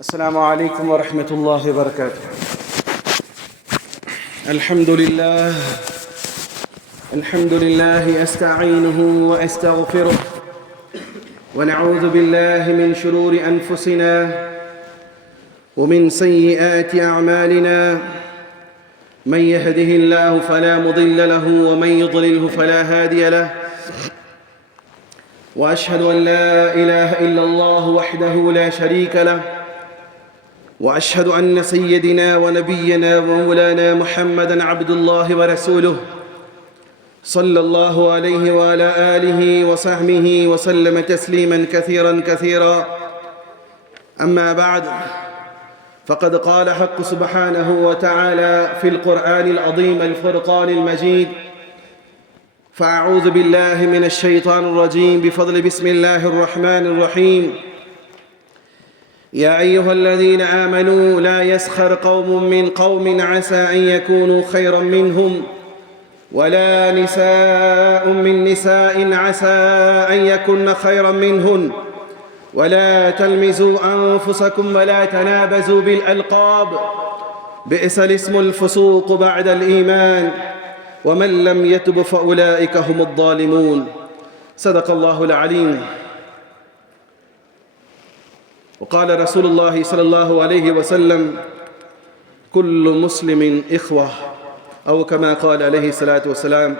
السلام عليكم ورحمة الله وبركاته. الحمد لله أستعينه وأستغفره ونعوذ بالله من شرور أنفسنا ومن سيئات أعمالنا، من يهده الله فلا مضل له ومن يضلله فلا هادي له، وأشهد أن لا إله إلا الله وحده لا شريك له، وأشهد أن سيدنا ونبينا ومولانا محمدًا عبد الله ورسوله صلى الله عليه وعلى آله وصحبه وسلم تسليمًا كثيرًا. أما بعد، فقد قال حق سبحانه وتعالى في القرآن العظيم الفرقان المجيد: فأعوذ بالله من الشيطان الرجيم بفضل بسم الله الرحمن الرحيم. يا أيها الذين آمنوا لا يسخر قوم من قوم عسى أن يكونوا خيرا منهم ولا نساء من نساء عسى أن يكن خيرا منهن ولا تلمزوا أنفسكم ولا تنابزوا بالألقاب بئس الاسم الفسوق بعد الإيمان ومن لم يتب فأولئك هم الظالمون. صدق الله العليم. وقال رسول الله صلى الله عليه وسلم: كل مسلم إخوة، أو كما قال عليه الصلاة والسلام.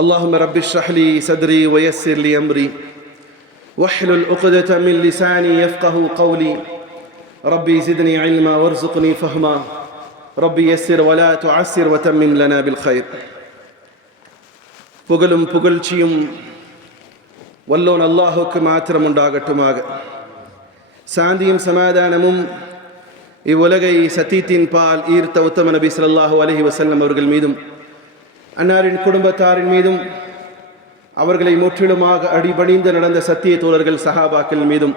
اللهم رب اشرح لي صدري ويسر لي أمري واحلل عقدة من لساني يفقه قولي ربي زدني علما وارزقني فهما ربي يسر ولا تعسر وتمم لنا بالخير. புகழும் புகழ்ச்சியும் வல்லோன் அல்லாஹுக்கு மாத்திரம் உண்டாகட்டுமாக. சாந்தியும் சமாதானமும் இவ்வுலகை சத்தியத்தின் பால் ஈர்த்த உத்தம நபி ஸல்லல்லாஹு அலைஹி வஸல்லம் அவர்கள் மீதும், அன்னாரின் குடும்பத்தாரின் மீதும், அவர்களை முற்றிலுமாக அடிபணிந்து நடந்த சத்திய தோழர்கள் சஹாபாக்கள் மீதும்,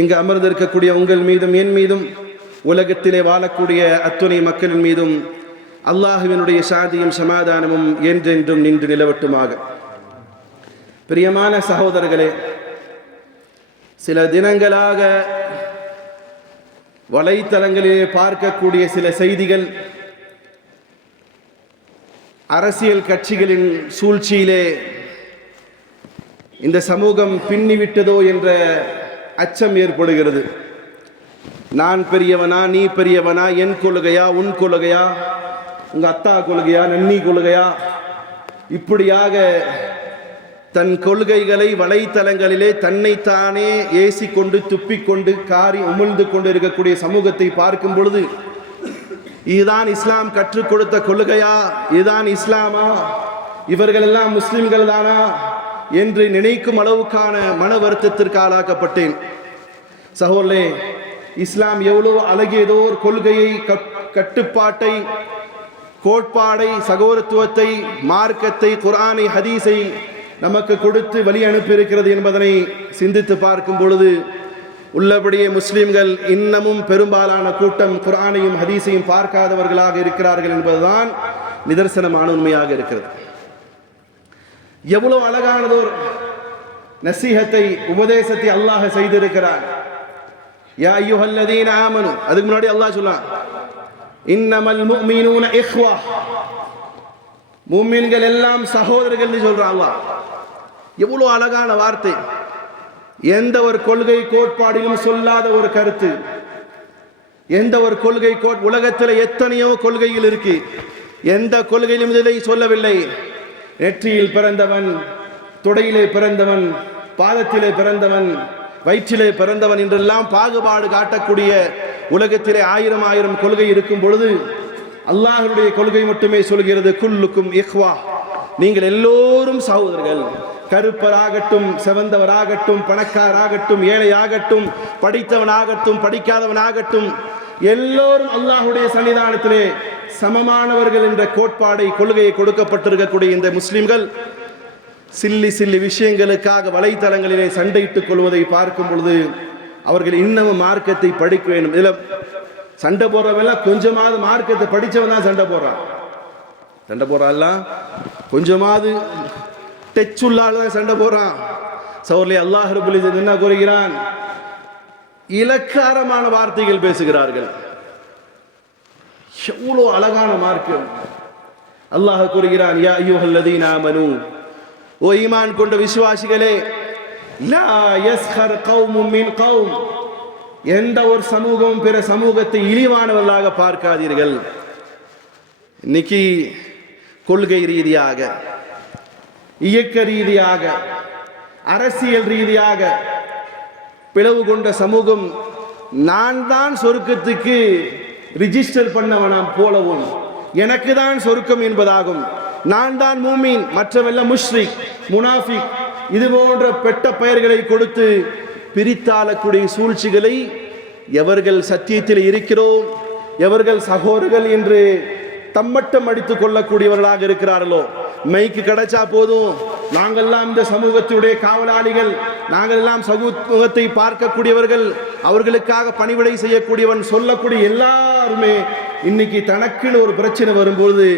இங்கு அமர்ந்திருக்கக்கூடிய உங்கள் மீதும், என் மீதும், உலகத்திலே வாழக்கூடிய அத்துணை மக்களின் மீதும் அல்லாஹுவினுடைய சாந்தியும் சமாதானமும் என்றென்றும் நின்று நிலவட்டுமாக. பிரியமான சகோதரர்களே, சில தினங்களாக வலைத்தளங்களிலே பார்க்கக்கூடிய சில செய்திகள் அரசியல் கட்சிகளின் சூழ்ச்சியிலே இந்த சமூகம் பின்னிவிட்டதோ என்ற அச்சம் ஏற்படுகிறது. நான் பெரியவனா, நீ பெரியவனா, என் கொள்கையா, உன் கொள்கையா, உங்க அத்தா கொள்கையா, நன்னி கொள்கையா, இப்படியாக தன் கொள்கைகளை வலைத்தளங்களிலே தன்னைத்தானே ஏசிக்கொண்டு துப்பிக்கொண்டு காரி உமிழ்ந்து கொண்டு இருக்கக்கூடிய சமூகத்தை பார்க்கும் பொழுது, இதுதான் இஸ்லாம் கற்றுக் கொடுத்த கொள்கையா, இதுதான் இஸ்லாமா, இவர்களெல்லாம் முஸ்லிம்கள் தானா என்று நினைக்கும் அளவுக்கான மன வருத்தத்திற்கு ஆளாக்கப்பட்டேன். சகோதரே, இஸ்லாம் எவ்வளோ அழகியதோ ஒரு கொள்கையை, கட்டுப்பாட்டை, கோட்பாடை, சகோதரத்துவத்தை, மார்க்கத்தை, குர்ஆனை, ஹதீஸை நமக்கு கொடுத்து வழி அனுப்பியிருக்கிறது என்பதனை சிந்தித்து பார்க்கும் பொழுது உள்ளபடியே முஸ்லிம்கள் இன்னமும் பெரும்பாலான கூட்டம் குர்ஆனையும் ஹதீஸையும் பார்க்காதவர்களாக இருக்கிறார்கள் என்பதுதான் நிதர்சனமான உண்மையாக இருக்கிறது. எவ்வளவு அழகானதோர் நசீஹத்தை, உபதேசத்தை அல்லாஹ் செய்திருக்கிறார். யா அய்யுஹல்லதீன ஆமனு, அதுக்கு முன்னாடி அல்லாஹ் சொல்றான், இன்னமல் முஃமினூன இஹ்வா, முஃமின்கள் எல்லாம் சகோதரர்கள் சொல்றான் அல்லாஹ். எவ்வளவு அழகான வார்த்தை. எந்த ஒரு கொள்கை கோட்பாடிலும் சொல்லாத ஒரு கருத்து, எந்த ஒரு கொள்கை உலகத்தில் எத்தனையோ கொள்கைகள் இருக்கு, எந்த கொள்கையிலும் இதை சொல்லவில்லை. நெற்றியில் பிறந்தவன், தொடையிலே பிறந்தவன், பாதத்திலே பிறந்தவன், வயிற்றிலே பிறந்தவன் என்றெல்லாம் பாகுபாடு காட்டக்கூடிய உலகத்திலே ஆயிரம் கொள்கை இருக்கும் பொழுது அல்லாஹ்வுடைய கொள்கை மட்டுமே சொல்கிறது, குல்லுக்கும் இஹ்வா, நீங்கள் எல்லோரும் சகோதரர்கள். கருப்பராகட்டும், செவந்தவராகட்டும், பணக்காராகட்டும், ஏழையாகட்டும், படித்தவனாகட்டும், படிக்காதவனாகட்டும், எல்லோரும் அல்லாஹ்வுடைய சன்னிதானத்திலே சமமானவர்கள் என்ற கோட்பாடை, கொள்கையை கொடுக்கப்பட்டிருக்கக்கூடிய இந்த முஸ்லிம்கள் சில்லி விஷயங்களுக்காக வலைத்தளங்களிலே சண்டையிட்டுக் கொள்வதை பார்க்கும் பொழுது அவர்கள் இன்னமும் மார்க்கத்தை படிக்க வேண்டும். இதில் சண்டை போடுறவெல்லாம் கொஞ்சமாவது மார்க்கத்தை படித்தவன் தான் சண்டை போடுறான். கொஞ்சமாவது டச் உள்ளால தான் சண்டை போடுறான். சௌர்லே அல்லாஹ் ரப்பல் இஸ்ஸத் என்ன கூறுகிறான்? இலக்காரமான வார்த்தைகள் பேசுகிறார்கள். எவ்வளவு அழகான மார்க்கம். அல்லாஹ் கூறுகிறான், யா அய்யுஹல்லதீன ஆமனூ, ஓ ஈமான் கொண்ட விசுவாசிகளே, லா யஸ்ஹர் கௌமும் மின் கௌம், எந்த ஒரு சமூகமும் பிற சமூகத்தை இழிவானவர்களாக பார்க்காதீர்கள். இன்னைக்கு கொள்கை ரீதியாக, இயக்க ரீதியாக, அரசியல் ரீதியாக பிளவு கொண்ட சமூகம் நான் தான் சொர்க்கத்துக்கு ரிஜிஸ்டர் பண்ணவனாம் போலவும், எனக்கு தான் சொர்க்கம் என்பதாகும், நான் தான் மூமின் மற்றவெல்லாம் முஷ்ரிக் முனாஃபிக், இது போன்ற பெட்ட பெயர்களை கொடுத்து பிரித்தாளக்கூடிய சூழ்ச்சிகளை எவர்கள் சத்தியத்தில் இருக்கிறோம், எவர்கள் சகோதரர்கள் என்று தம்மட்டம் அடித்துக் கொள்ளக்கூடியவர்களாக இருக்கிறார்களோ, மைக்கு கிடைச்சா போதும் நாங்கள்லாம் இந்த சமூகத்தினுடைய காவலாளிகள், நாங்கள் எல்லாம் சமூகத்தை பார்க்கக்கூடியவர்கள், அவர்களுக்காக பணிவிடை செய்யக்கூடியவன் சொல்லக்கூடிய எல்லாருமே இன்னைக்கு தனக்குன்னு ஒரு பிரச்சனை வரும்போது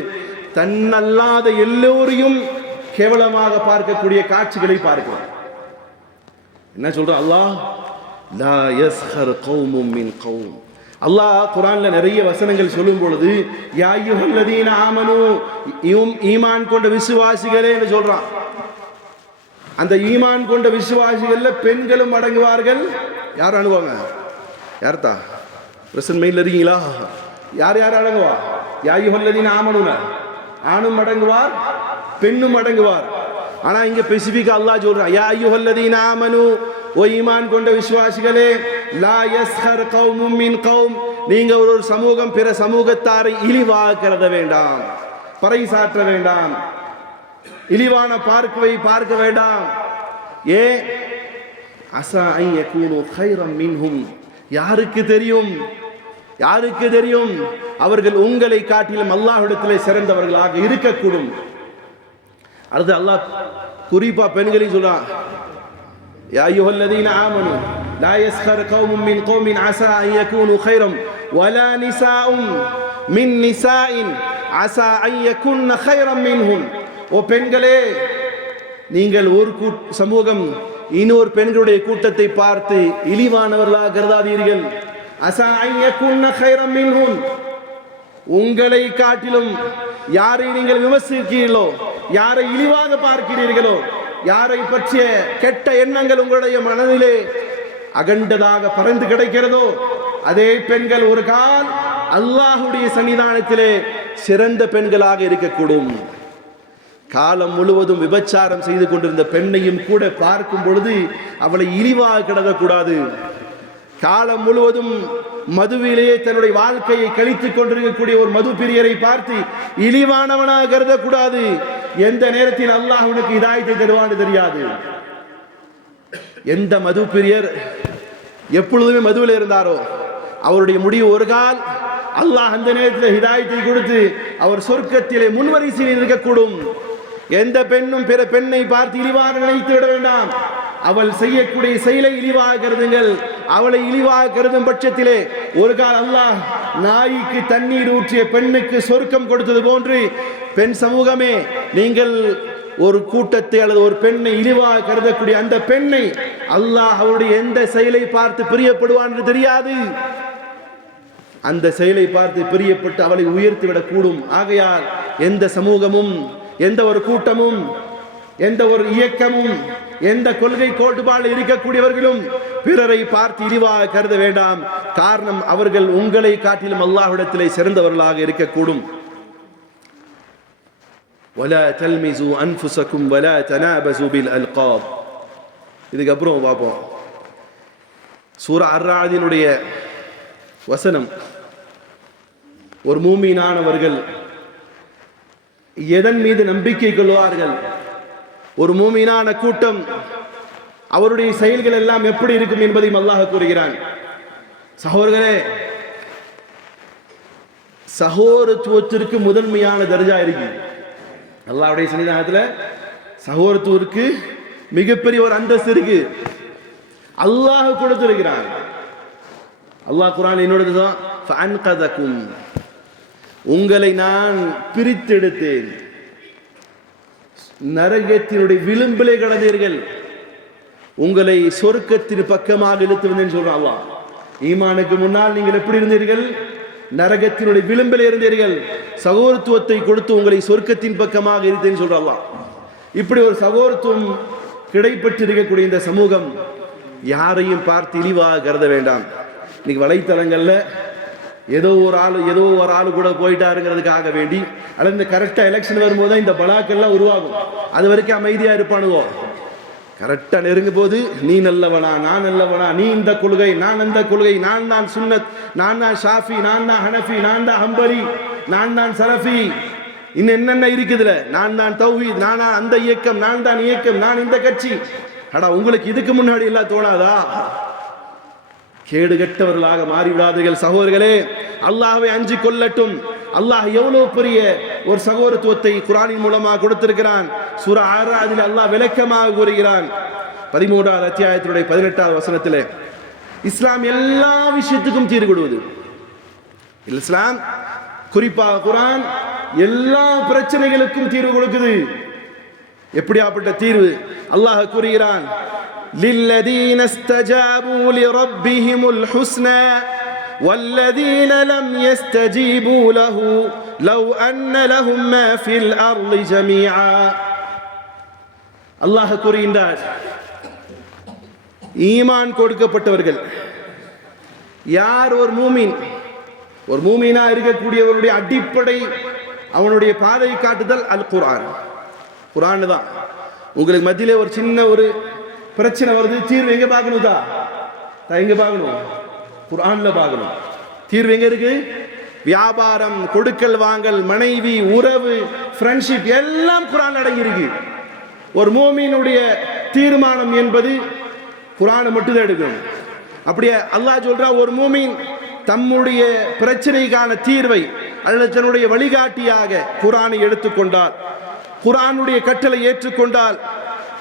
தன்னல்லாத எல்லோரையும் கேவலமாக பார்க்கக்கூடிய காட்சிகளை பார்க்கிறோம். என்ன சொல்ற அல்லாஹ், லா யஸ்ஹர் கௌமும் மின் கௌம். அல்லாஹ் குர்ஆன்ல நிறைய வசனங்கள் சொல்லும் பொழுது யா அய்யுஹல்லதீன ஆமனூ, ஈமான் கொண்ட விசுவாசிகளே என்று சொல்றான். அந்த ஈமான் கொண்ட விசுவாசிகள்ல பெண்களும் அடங்குவார்கள். யார் அணுவாங்க? யார்த்தா பிரசன் மெயில் இருக்கீங்களா? யார் யார் அடங்குவா? யா அய்யுஹல்லதீன ஆமனூனா, ஆணும் அடங்குவார் பெண்ணும் அடங்குவார். ஆனா இங்க ஸ்பெசிபிக்கா அல்லாஹ் சொல்றான், யா அய்யுஹல்லதீன ஆமனூ, ஓ ஈமான் கொண்ட விசுவாசிகளே, லா யஸ்ஹர் கௌமும் மின் கௌம், நீங்க ஒரு சமூகம் பிற சமூகத்தாரை இழிவாக கருத வேண்டாம், பறைசாற்ற வேண்டாம், இழிவான பார்க்க வேண்டாம். ஏ அஸா அன் யகூனு கைரம் மின்ஹும், யாருக்கு தெரியும், யாருக்கு தெரியும் அவர்கள் உங்களை காட்டிலும் அல்லாஹ்விடத்திலே சிறந்தவர்களாக இருக்கக்கூடும். அடுத்து அல்லாஹ் குறிப்பா பெண்களையும் சொல்றான், யா அய்யுஹல்லதீன ஆமனூ லா யஸ்ஹர் கௌமும் மின் கௌமின் அஸா அன் யகூனு கைரம் வலா நிசாஉம் மின் நிசாஇன் அஸா அன் யகுன்ன கைரம் மின்ஹும். ஓ பெண்களே, நீங்கள் ஒரு சமூகம் இன்னொரு பெண்களுடைய கூட்டத்தை பார்த்து இழிவானவர்களாக கருதாதீர்கள். அஸா அன் யகுன்ன கைரம் மின்ஹும், உங்களை காட்டிலும் யாரை நீங்கள் விமர்சிக்கிறீர்களோ, யாரை இழிவாக பார்க்கிறீர்களோ, யாரை பற்றிய கெட்ட எண்ணங்கள் உங்களுடைய மனதிலே அகண்டதாக பறந்து கிடைக்கிறதோ, அதே பெண்கள் ஒரு கால் அல்லாஹ்வுடைய சன்னிதானத்திலே சிறந்த பெண்களாக இருக்கக்கூடும். காலம் முழுவதும் விபச்சாரம் செய்து கொண்டிருந்த பெண்ணையும் கூட பார்க்கும் பொழுது அவளை இழிவாக கிடக்கக்கூடாது. காலம் முழுவதும் மதுவிலேயே தன்னுடைய வாழ்க்கையை கழித்துக் கொண்டிருக்கக்கூடிய ஒரு மது பிரியரை பார்த்து இழிவானவனாக கருதக்கூடாது. எந்த நேரத்தில் அல்லாஹ் உனக்கு ஹிதாயத்தை தருவான்னு தெரியாது. எந்த மது பிரியர் எப்பொழுதுமே மதுவில் இருந்தாரோ அவருடைய முடிவு ஒரு கால் அல்லாஹ் அந்த நேரத்தில் ஹிதாயத்தை கொடுத்து அவர் சொர்க்கத்திலே முன்வரிசையில் இருக்கக்கூடும். எந்த பெண்ணும் பிற பெண்ணை பார்த்து இழிவாக நினைத்து விட வேண்டாம். அவள் செய்யக்கூடிய செயலை இழிவாக கருதுங்கள். அவளை இழிவாக கருதும் பட்சத்திலே ஒரு கால் அல்லாஹ் நாய்க்கு தண்ணீர் ஊற்றிய பெண்ணுக்கு சொர்க்கம் கொடுத்தது போன்று பெண் சமூகமே, நீங்கள் ஒரு கூட்டத்தை அல்லது ஒரு பெண்ணை இழிவாக கருதக்கூடிய அந்த பெண்ணை அல்லாஹ் அவருடைய எந்த செயலை பார்த்து பிரியப்படுவான் என்று தெரியாது. அந்த செயலை பார்த்து பிரியப்பட்டு அவளை உயர்த்திவிடக் கூடும். ஆகையால் எந்த சமூகமும், எந்த ஒரு கூட்டமும், எந்த ஒரு இயக்கமும், எந்த கொள்கை கோட்பாடு இருக்கக்கூடியவர்களும் பிறரை பார்த்து இழிவாக கருத வேண்டாம். காரணம், அவர்கள் உங்களை காட்டிலும் அல்லாஹ்விடத்திலே சிறந்தவர்களாக இருக்கக்கூடும். வலா தல்மிசு அன்ஃபுஸகும் வலா தனாபஸு பில் அல்காப். இதுக்கு அப்புறம் பார்ப்போம். சூரா அர்-ராதினுடைய வசனம், ஒரு மூமீனானவர்கள் எதன் மீது நம்பிக்கை கொள்வார்கள், ஒரு மூமீனான கூட்டம் அவருடைய செயல்கள் எல்லாம் எப்படி இருக்கும் என்பதையும் அல்லாஹ் கூறுகிறான். சகோதரர்களே, சகோதரத்துவத்திற்கு முதன்மையான தர்ஜா இருக்கு. அல்லாஹ்வுடைய சன்னிதானத்தில் சகோதரத்துவத்திற்கு மிகப்பெரிய ஒரு அந்தஸ்து இருக்கு. அல்லாஹ் கொடுத்திருக்கிறான். அல்லாஹ் குர்ஆன் என்னோடதுதான், ஃபஅன்கதகும், உங்களை நான் பிரித்தெடுத்தேன், நரகத்தினுடைய விளிம்பிலே கடந்தீர்கள், உங்களை சொர்க்கத்தின் பக்கமாக இழுத்து வந்தேன்னு சொல்றான் அல்லாஹ். ஈமானுக்கு முன்னால் நீங்கள் எப்படி இருந்தீர்கள்? நரகத்தினுடைய விளிம்பில் இருந்தீர்கள். சகோதரத்துவத்தை கொடுத்து உங்களை சொர்க்கத்தின் பக்கமாக இருந்தேன்னு சொல்ற அல்லாஹ். இப்படி ஒரு சகோதரத்துவம் கிடைப்பட்டிருக்கக்கூடிய இந்த சமூகம் யாரையும் பார்த்து இழிவாக கருத வேண்டாம். இன்னைக்கு வலைத்தளங்கள்ல ஏதோ ஒரு ஆளு கூட போயிட்டாருங்கிறதுக்காக வேண்டி, அல்லது இந்த கரெக்டா எலெக்ஷன் வரும்போது தான் இந்த பலாக்கெல்லாம் உருவாகும். அது வரைக்கும் அமைதியா இருப்பானுவோ. கரெக்டா நெருங்கும் போது நீ நல்லவனா, நான் நல்லவனா, நீ இந்த கொள்கை, நான் அந்த கொள்கை, நான் தான் சுன்னத், நான் தான் ஷாஃபி, நான் தான் ஹனஃபி, நான் தான் ஹம்பலி, நான் தான் சலஃபி, இன்னும் என்னென்ன இருக்குதுல, நான் தான் தௌஹீத், நானா அந்த இயக்கம், நான் தான் இயக்கம், நான் இந்த கட்சி. அடா உங்களுக்கு இதுக்கு முன்னாடி எல்லாம் தோணாதா? கேடு கெட்டவர்களாக மாறிவிடாதீர்கள் சகோதரர்களே. அல்லாஹ்வை அஞ்சி கொள்ளட்டும். அல்லாஹ் எவ்வளவு பெரிய ஒரு சகோதரத்துவத்தை குர்ஆனின் மூலமாக கொடுத்திருக்கிறான். சூரா அராதில் அல்லாஹ் விளக்கமாக கூறுகிறான். 13வது அத்தியாயத்தினுடைய 18வது வசனத்திலே இஸ்லாம் எல்லா விஷயத்துக்கும் தீர்வு கொடுவது. இஸ்லாம் குறிப்பாக குர்ஆன் எல்லா பிரச்சனைகளுக்கும் தீர்வு கொடுக்குது. எப்படியாப்பட்ட தீர்வு? அல்லாஹ் கூறுகிறான், للذين استجابوا لربهم الحسنى والذين لم يستجيبوا له لو أن لهم ما في الأرض جميعا. அல்லாஹ் கூறுகின்றார், ஈமான் கொடுக்கப்பட்டவர்கள் யார்? ஒரு மூமினா இருக்கக்கூடியவருடைய அடிப்படை அவனுடைய பாதை காட்டுதல் அல் குர்ஆன். குர்ஆன் தான். உங்களுக்கு மத்தியிலே ஒரு சின்ன ஒரு பிரச்சனை வருது, தீர்வு எங்க பார்க்கணும்? எங்க பார்க்கணும்? குர்ஆன்ல பார்க்கணும். தீர்வு எங்க இருக்கு? வியாபாரம், கொடுக்கல் வாங்கல், மனைவி, உறவு, ஃப்ரெண்ட்ஷிப் எல்லாம் குர்ஆன்ல அடங்கி இருக்கு. ஒரு மூமினுடைய தீர்மானம் என்பது குர்ஆனை மட்டும் தான் எடுக்கணும். அப்படியே அல்லாஹ் சொல்றா, ஒரு மூமின் தம்முடைய பிரச்சனைக்கான தீர்வை அல்லது தன்னுடைய வழிகாட்டியாக குர்ஆனை எடுத்துக்கொண்டால், குர்ஆனுடைய கட்டளை ஏற்றுக்கொண்டால்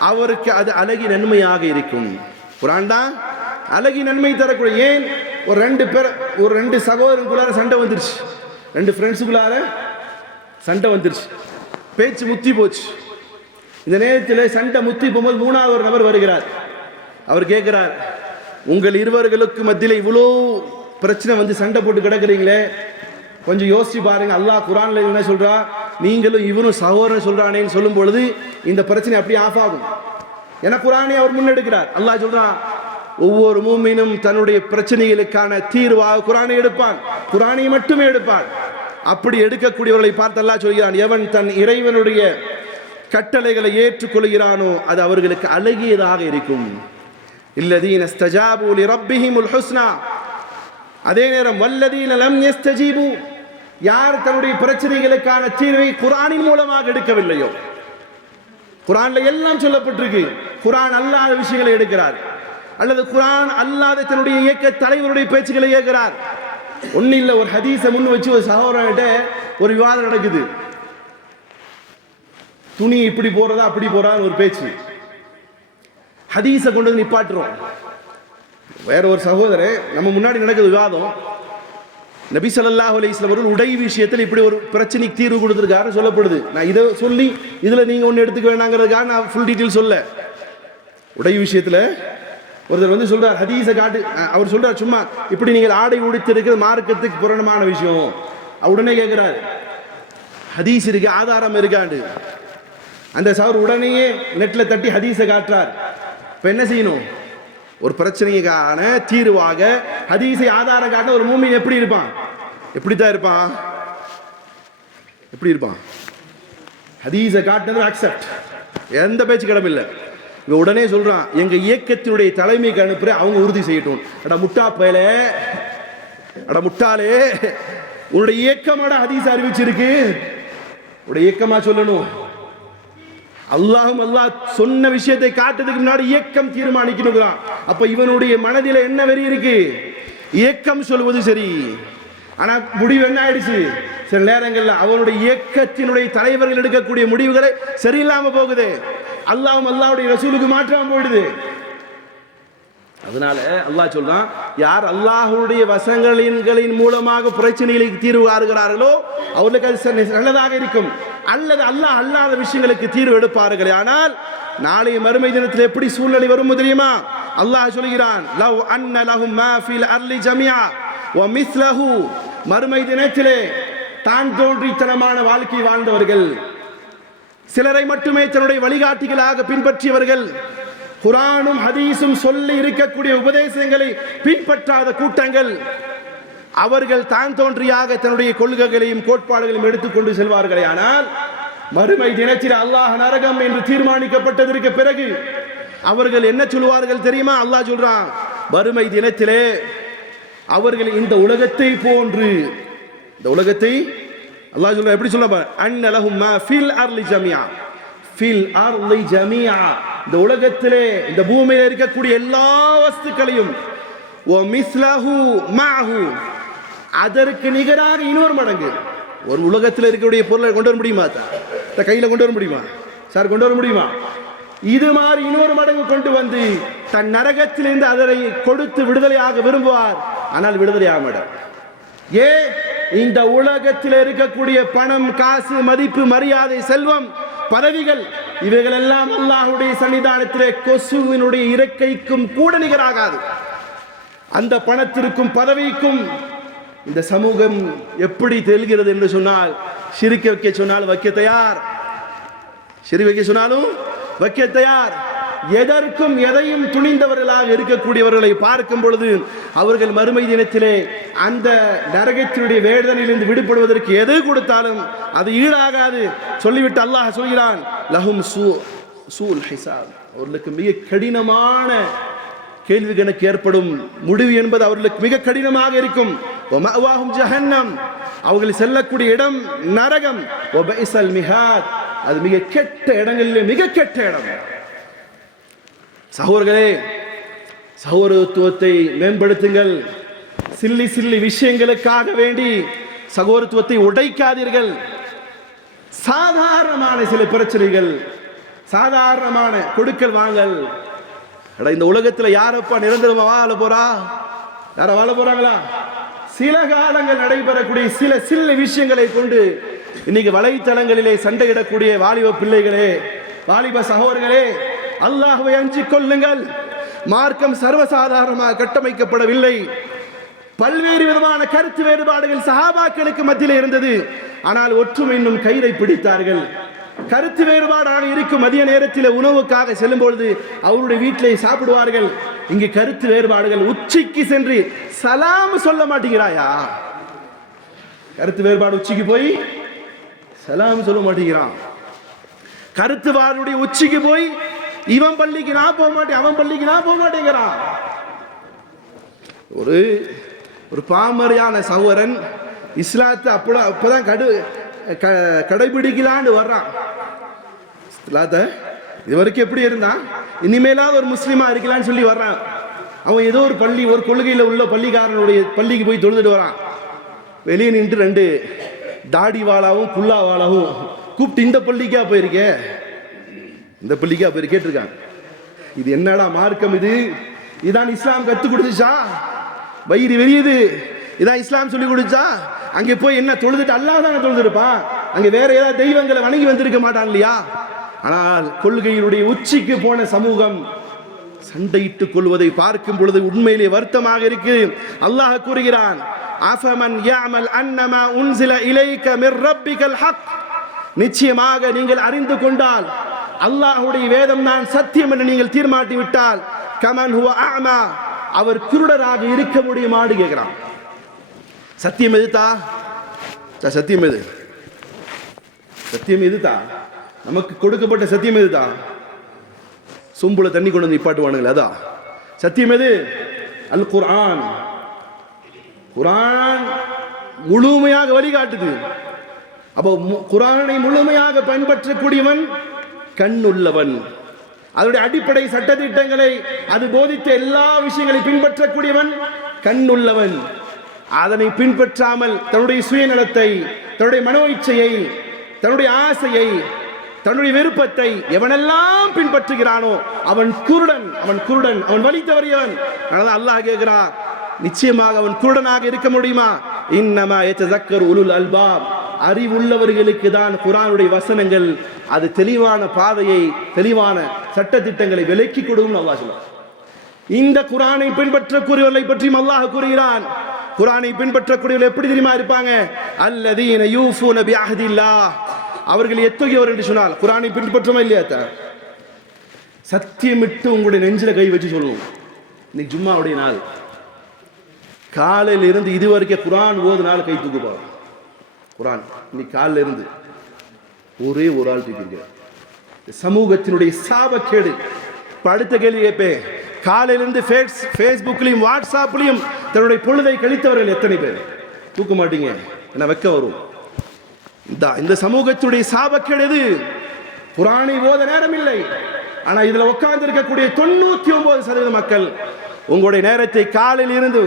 அவருக்கு அது அழகி நன்மையாக இருக்கும். குர்ஆன் தான் அழகி நன்மை தரக்கூடிய. ஏன்? ஒரு ரெண்டு சகோதரனுக்குள்ளார சண்டை வந்துருச்சு, ரெண்டு ஃப்ரெண்ட்ஸுக்குள்ளார சண்டை வந்துருச்சு, பேச்சு முத்தி போச்சு. இந்த நேரத்தில் சண்டை முத்தி போகும்போது 3வது ஒரு நபர் வருகிறார். அவர் கேட்கிறார், உங்கள் இருவர்களுக்கு மத்தியில் இவ்வளோ பிரச்சனை வந்து சண்டை போட்டு கிடக்குறீங்களே, கொஞ்சம் யோசிச்சு பாருங்க. அல்லாஹ் குர்ஆன்ல என்ன சொல்றா? நீங்களும் இவனும் சகோதரன் சொல்றானேன்னு சொல்லும் பொழுது இந்த பிரச்சனை அப்படியே ஆஃப் ஆகும். என குர்ஆனை அவர் முன்னெடுக்கிறார். அல்லாஹ் சொல்றான், ஒவ்வொரு மூமினும் தன்னுடைய பிரச்சனைகளுக்கான தீர்வாக குர்ஆனை எடுப்பான், குர்ஆனை மட்டுமே எடுப்பான். அப்படி எடுக்கக்கூடியவர்களை பார்த்து அல்லாஹ் சொல்கிறான், எவன் தன் இறைவனுடைய கட்டளைகளை ஏற்றுக்கொள்கிறானோ அது அவர்களுக்கு அழகியதாக இருக்கும். இல்லதீன இஸ்தஜாபு லிரப்பிஹிமுல் ஹுஸ்னா. அதே நேரம் வல்லதீன லம் யஸ்தஜீபு, யார் தன்னுடைய பிரச்சனைகளுக்கான தீர்வை குர்ஆனின் மூலமாக எடுக்கவில்லையோ, குர்ஆன்ல எல்லாம் சொல்லப்பட்டிருக்கு, குர்ஆன் அல்லாத விஷயங்களை எடுக்கிறார், அல்லது குர்ஆன் அல்லாத தன்னுடைய இயக்க தலைவருடைய பேச்சுக்களை ஏற்கிறார். ஒன்னும் இல்லை, ஒரு ஹதீஸை முன் வச்சு ஒரு சகோதரர்கிட்ட ஒரு விவாதம் நடக்குது. துணி இப்படி போறதா அப்படி போறான்னு ஒரு பேச்சு. ஹதீஸை கொண்டு வந்து நிப்பாட்டுறோம். வேற ஒரு சகோதரர் நம்ம முன்னாடி நடக்குது விவாதம். நபி ஸல்லல்லாஹு அலைஹி வஸல்லம் அவர்கள் உடை விஷயத்தில் இப்படி ஒரு பிரச்சனைக்கு தீர்வு கொடுத்திருக்காரு சொல்லப்படுது. நான் இதை சொல்லி இதுல நீங்க ஒன்று எடுத்துக்க வேணாங்கிறதுக்காக நான் ஃபுல் டீட்டெயில் சொல்ல. உடை விஷயத்துல ஒருத்தர் வந்து சொல்றார், ஹதீஸை காட்டு. அவர் சொல்றார், சும்மா இப்படி நீங்கள் ஆடை உடுத்திருக்கிறது மார்க்கத்துக்கு புறணமான விஷயம். உடனே கேட்கிறார், ஹதீஸ் இருக்கு, ஆதாரம் இருக்காண்டு. அந்த சார் உடனேயே நெட்ல தட்டி ஹதீஸை காட்டுறார். இப்ப என்ன செய்யணும்? ஒரு பிரச்சனைக்கான தீர்வாக ஹதீஸை ஆதாரம் காட்ட ஒரு மூமின் எப்படி இருப்பான்? எப்படித்தான் இருப்பான்? எப்படி இருப்பான்? ஹதீஸை காட்டுறது அக்செப்ட், எந்த பேச்சு கடமில்லை. இவன் உடனே சொல்றான், எங்க இயக்கத்தினுடைய தலைமைக்கு அனுப்புற, அவங்க உறுதி செய்யட்டும். அட முட்டா பயலே, அட முட்டாளே, உன்னுடைய இயக்கமாட ஹதீஸ் அறிவிச்சிருக்கு, உடைய இயக்கமா சொல்லணும். அல்லாஹ் சொன்ன விஷயத்தை காட்டுறதுக்கு முன்னாடி இயக்கம் தீர்மானிக்கணுங்கிறான். அப்ப இவனுடைய மனதில என்ன வெறி இருக்கு? இயக்கம் சொல்வது சரி, ஆனா முடிவு என்ன ஆயிடுச்சு? சில நேரங்கள்ல அவனுடைய இயக்கத்தினுடைய தலைவர்கள் எடுக்கக்கூடிய முடிவுகளை சரியில்லாம போகுது. அல்லாஹ்வுடைய ரசூலுக்கு மாற்றாம போயிடுது. அதனால அல்லாஹ் சொல்றான், யார் அல்லாஹ்வுடைய வசங்களின் மூலமாக பிரச்சனைகளுக்கு தீர்வு காணுகிறார்களோ அவர்களுக்கு அது நல்லதாக இருக்கும். அல்லது அல்லாஹ் அல்லாத விஷயங்களுக்கு தீர்வு எடுப்பார்கள். ஆனால் நாளைய மறுமை தினத்தில் எப்படி சூழ்நிலை வரும் தெரியுமா? அல்லாஹ் சொல்கிறான், லவ் அன்ன லஹும் மா ஃபில் அர்லி ஜமியா வ மிஸ்லஹு, மறுமை தினத்திலே தான் தோன்றித்தனமான வாழ்க்கை வாழ்ந்தவர்கள், சிலரை மட்டுமே தன்னுடைய வழிகாட்டிகளாக பின்பற்றியவர்கள், குர்ஆனும் ஹதீஸும் சொல்லி இருக்கக்கூடிய உபதேசங்களை பின்பற்றாத கூட்டங்கள், அவர்கள் தான் தோன்றியாக தன்னுடைய கொள்கைகளையும் கோட்பாடுகளையும் எடுத்துக்கொண்டு செல்வார்களே. ஆனால் மறுமை தினத்தில் அல்லாஹ் நரகம் என்று தீர்மானிக்கப்பட்டதற்கு பிறகு அவர்கள் என்ன சொல்வார்கள் தெரியுமா? அல்லாஹ் சொல்றான், மறுமை தினத்திலே அவர்கள் இந்த உலகத்தை போன்று, இந்த உலகத்தை அல்லாஹ் சொல்ற எப்படி சொல்ல, அன்ன லஹும் மா ஃபில் அர்லி ஜமியா, ஃபில் அர்லி ஜமியா, இந்த உலகத்திலே இந்த பூமியில் இருக்கக்கூடிய எல்லா வஸ்துக்களையும், வ மிஸ்லஹு மஅஹு, அதற்கு நிகராக இன்னொரு மடங்கு. ஒரு உலகத்தில் இருக்கக்கூடிய பொருளை கொண்டு வர முடியுமா? கையில் கொண்டு வர முடியுமா சார்? கொண்டு வர முடியுமா? இது மாதிரி இன்னொரு மடங்கு கொண்டு வந்து தன் நரகத்திலிருந்து அதனை கொடுத்து விடுதலையாக விரும்புவார். ஆனால் விடுதலையாக மாட்டார். ஏன்? இந்த உலகத்தில் இருக்கக்கூடிய பணம், காசு, மதிப்பு, மரியாதை, செல்வம், பதவிகள், இவைகள் எல்லாம் அல்லாஹ்வுடைய சன்னிதானத்திலே கொசுவினுடைய இறக்கைக்கும் கூட நிகராகாது. அந்த பணத்திற்கும் பதவிக்கும் இந்த சமூகம் எப்படி தெல்கிறது என்று சொன்னால், சிரிக்க வைக்க சொன்னாலும் வைக்க தயார், சிரி வைக்க சொன்னாலும் வைக்க தயார். எதற்கும் எதையும் துணிந்தவர்களாக இருக்கக்கூடியவர்களை பார்க்கும் பொழுது அவர்கள் மறுமை தினத்திலே அந்த நரகத்தினுடைய வேதனையிலிருந்து விடுபடுவதற்கு எது கொடுத்தாலும் அது ஈடாகாது. சொல்லிவிட்டு அல்லாஹ் சொல்கிறான், லஹும் சூல் ஹிசாப், அவர்களுக்கு மிக கடினமான கேள்வி கணக்கு ஏற்படும், முடிவு என்பது அவர்களுக்கு மிக கடினமாக இருக்கும். ஜஹன்னம், அவர்கள் செல்லக்கூடிய இடம் நரகம். அது மிக கெட்ட இடங்களிலே மிக கெட்ட இடம். சகோதரர்களே, சகோதரத்துவத்தை மேம்படுத்துங்கள். சில்லி சில்லி விஷயங்களுக்காக வேண்டி சகோதரத்துவத்தை உடைக்காதீர்கள். சாதாரணமான சில பிரச்சனைகள், சாதாரணமான கொடுக்கல் வாங்கல். இந்த உலகத்தில் யாரப்பா நிரந்தரமா வாழ போறா? யார வாழ போறாங்களா? சில காலங்கள் நடைபெறக்கூடிய சில சில விஷயங்களை கொண்டு இன்னைக்கு வலைத்தளங்களிலே சண்டையிடக்கூடிய வாலிப பிள்ளைகளே, வாலிப சகோதரர்களே, அல்லாஹ்வை அஞ்சிக் கொள்ளுங்கள். மார்க்கம் சர்வசாதாரணமாக கட்டமைக்கப்படவில்லை. பல்வேறு விதமான கருத்து வேறுபாடுகள் சஹாபாக்களுக்கு மத்தியில் இருந்தது. ஆனால் ஒற்றுமை இன்னும் கயிறை பிடித்தார்கள். கருத்து வேறுபாடாக இருக்கும் மதிய நேரத்தில் உணவுக்காக செல்லும் பொழுது அவருடைய வீட்டிலே சாப்பிடுவார்கள். இங்கு கருத்து வேறுபாடுகள் உச்சிக்கு சென்று சலாம் சொல்ல மாட்டேங்கிறாயா? கருத்து வேறுபாடு உச்சிக்கு போய் சலாம் சொல்ல மாட்டேங்கிறான். கருத்து வேறுபாடுடைய உச்சிக்கு போய் இவன் பள்ளிக்கு நான் போக மாட்டேன், அவன் பள்ளிக்கு நான் போக மாட்டேங்கிறான். ஒரு பாமரியான சகோதரன் இஸ்லாத்தை அப்பதான் கடைபிடிக்கலான்னு வர்றான். இது வரைக்கும் எப்படி இருந்தான், இனிமேலாவது ஒரு முஸ்லீமா இருக்கலான்னு சொல்லி வர்றான். அவன் ஏதோ ஒரு பள்ளி, ஒரு கொள்கையில் உள்ள பள்ளிக்காரனுடைய பள்ளிக்கு போய் தொழுதுட்டு வரான். வெளியே நின்று ரெண்டு தாடி வாளாவும் புல்லா வாளாவும் கூப்பிட்டு, இந்த பள்ளிக்கா போயிருக்க, இந்த பள்ளிக்கா போய் கேட்டிருக்காங்க. இது என்னடா மார்க்கம்? இதான் இஸ்லாம் கத்து கொடுத்துச்சா? வயிறு வெறியுது, இதான் இஸ்லாம் சொல்லி கொடுத்தா? அங்கே போய் என்ன தொழுதுட்டு அல்லாஹ் தானே தொழுதுருப்பான், அங்கே வேற ஏதாவது தெய்வங்களை வணங்கி வந்திருக்க மாட்டான் இல்லையா? ஆனால் கொள்கையினுடைய உச்சிக்கு போன சமூகம் சண்டையிட்டுக் கொள்வதை பார்க்கும் பொழுது உண்மையிலே வருத்தமாக இருக்கு. அல்லாஹ் கூறுகிறான், அஃபமன் யஅமல் அன்னமா உன்சில இலைக மிர் ரப்பிகல் ஹக், நிச்சயமாக நீங்கள் அறிந்து கொண்டால் அல்லாஹ்வுடைய வேதம் தான் சத்தியம் என்று நீங்கள் தீர்மானித்து விட்டால், கமன் ஹுவ அஅமா, அவர் குருடராக இருக்க முடியுமான்னு கேட்கிறான். சத்தியம் எதுதா? சத்தியம் எது? சத்தியம் எதுதா? நமக்கு கொடுக்கப்பட்ட சத்தியம் எதுதா? சொம்புல தண்ணி கொண்டு வந்து நிப்பாட்டுவானுங்களே, அதான் சத்தியம். எது? அல் குர்ஆன். குர்ஆன் முழுமையாக வழிகாட்டுது. அப்போ குர்ஆனை முழுமையாக பயன்பற்றக்கூடியவன் கண்ணுள்ளவன். அதனுடைய அடிப்படை சட்டத்திட்டங்களை அது போதித்த எல்லா விஷயங்களை பின்பற்றக்கூடியவன் கண்ணுள்ளவன். அதனை பின்பற்றாமல் தன்னுடைய சுயநலத்தை, தன்னுடைய மனோ இச்சையை, தன்னுடைய ஆசையை, தன்னுடைய விருப்பத்தை எவனெல்லாம் பின்பற்றுகிறானோ அவன் குருடன், அவன் குருடன், அவன் வழி தவறியவன். அதனால அல்லாஹ் கேட்கிறார், நிச்சயமாக அவன் குருடனாக இருக்க முடியுமா? இன்னமா யதஸக்கரு உலுல் அல்பாப், அறிவுள்ளவர்களுக்கு தான் குர்ஆனுடைய வசனங்கள் அது தெளிவான பாதையை, தெளிவான சட்டத்திட்டங்களை விலக்கி கொடுக்கும் அல்லாஹ் சொல்றார். இந்த குர்ஆனை பின்பற்றக்கூடியவர்களை பற்றியும் அல்லாஹ் கூறுகிறான். குர்ஆனை பின்பற்றக்கூடியவர்கள் எப்படி தெரியுமா இருப்பாங்க? அல்லதீன யூஃபூன பிஅஹ்தில்லாஹ், அவர்கள் எத்தகையவர் என்று சொன்னால் குர்ஆனை பின்பற்றமா இல்லையா? சத்தியமிட்டு உங்களுடைய நெஞ்சில கை வச்சு சொல்லணும். இன்னைக்கு ஜும்மாவுடைய நாள், காலையில இருந்து இதுவரைக்கும் குர்ஆன் ஓதுனால கை தூக்குப்பா. குர்ஆன் இன்னைக்கு காலையில இருந்து ஒரே ஒரு ஆள் தூக்கிங்க. சமூகத்தினுடைய சாபக்கேடு. அடுத்த கேள்வி கேட்பேன், காலையிலிருந்து ஃபேஸ்புக்லையும் வாட்ஸ்அப்லையும் தன்னுடைய பொழுதை கழித்தவர்கள் எத்தனை பேர்? தூக்க மாட்டீங்க, என்ன வெக்க வரும். இந்த சமூகத்துடைய சாபக்கேடு எது? குர்ஆனை ஓத நேரம் இல்லை. ஆனா இதுல உட்கார்ந்து இருக்கக்கூடிய 99% மக்கள் உங்களுடைய நேரத்தை காலையில் இருந்து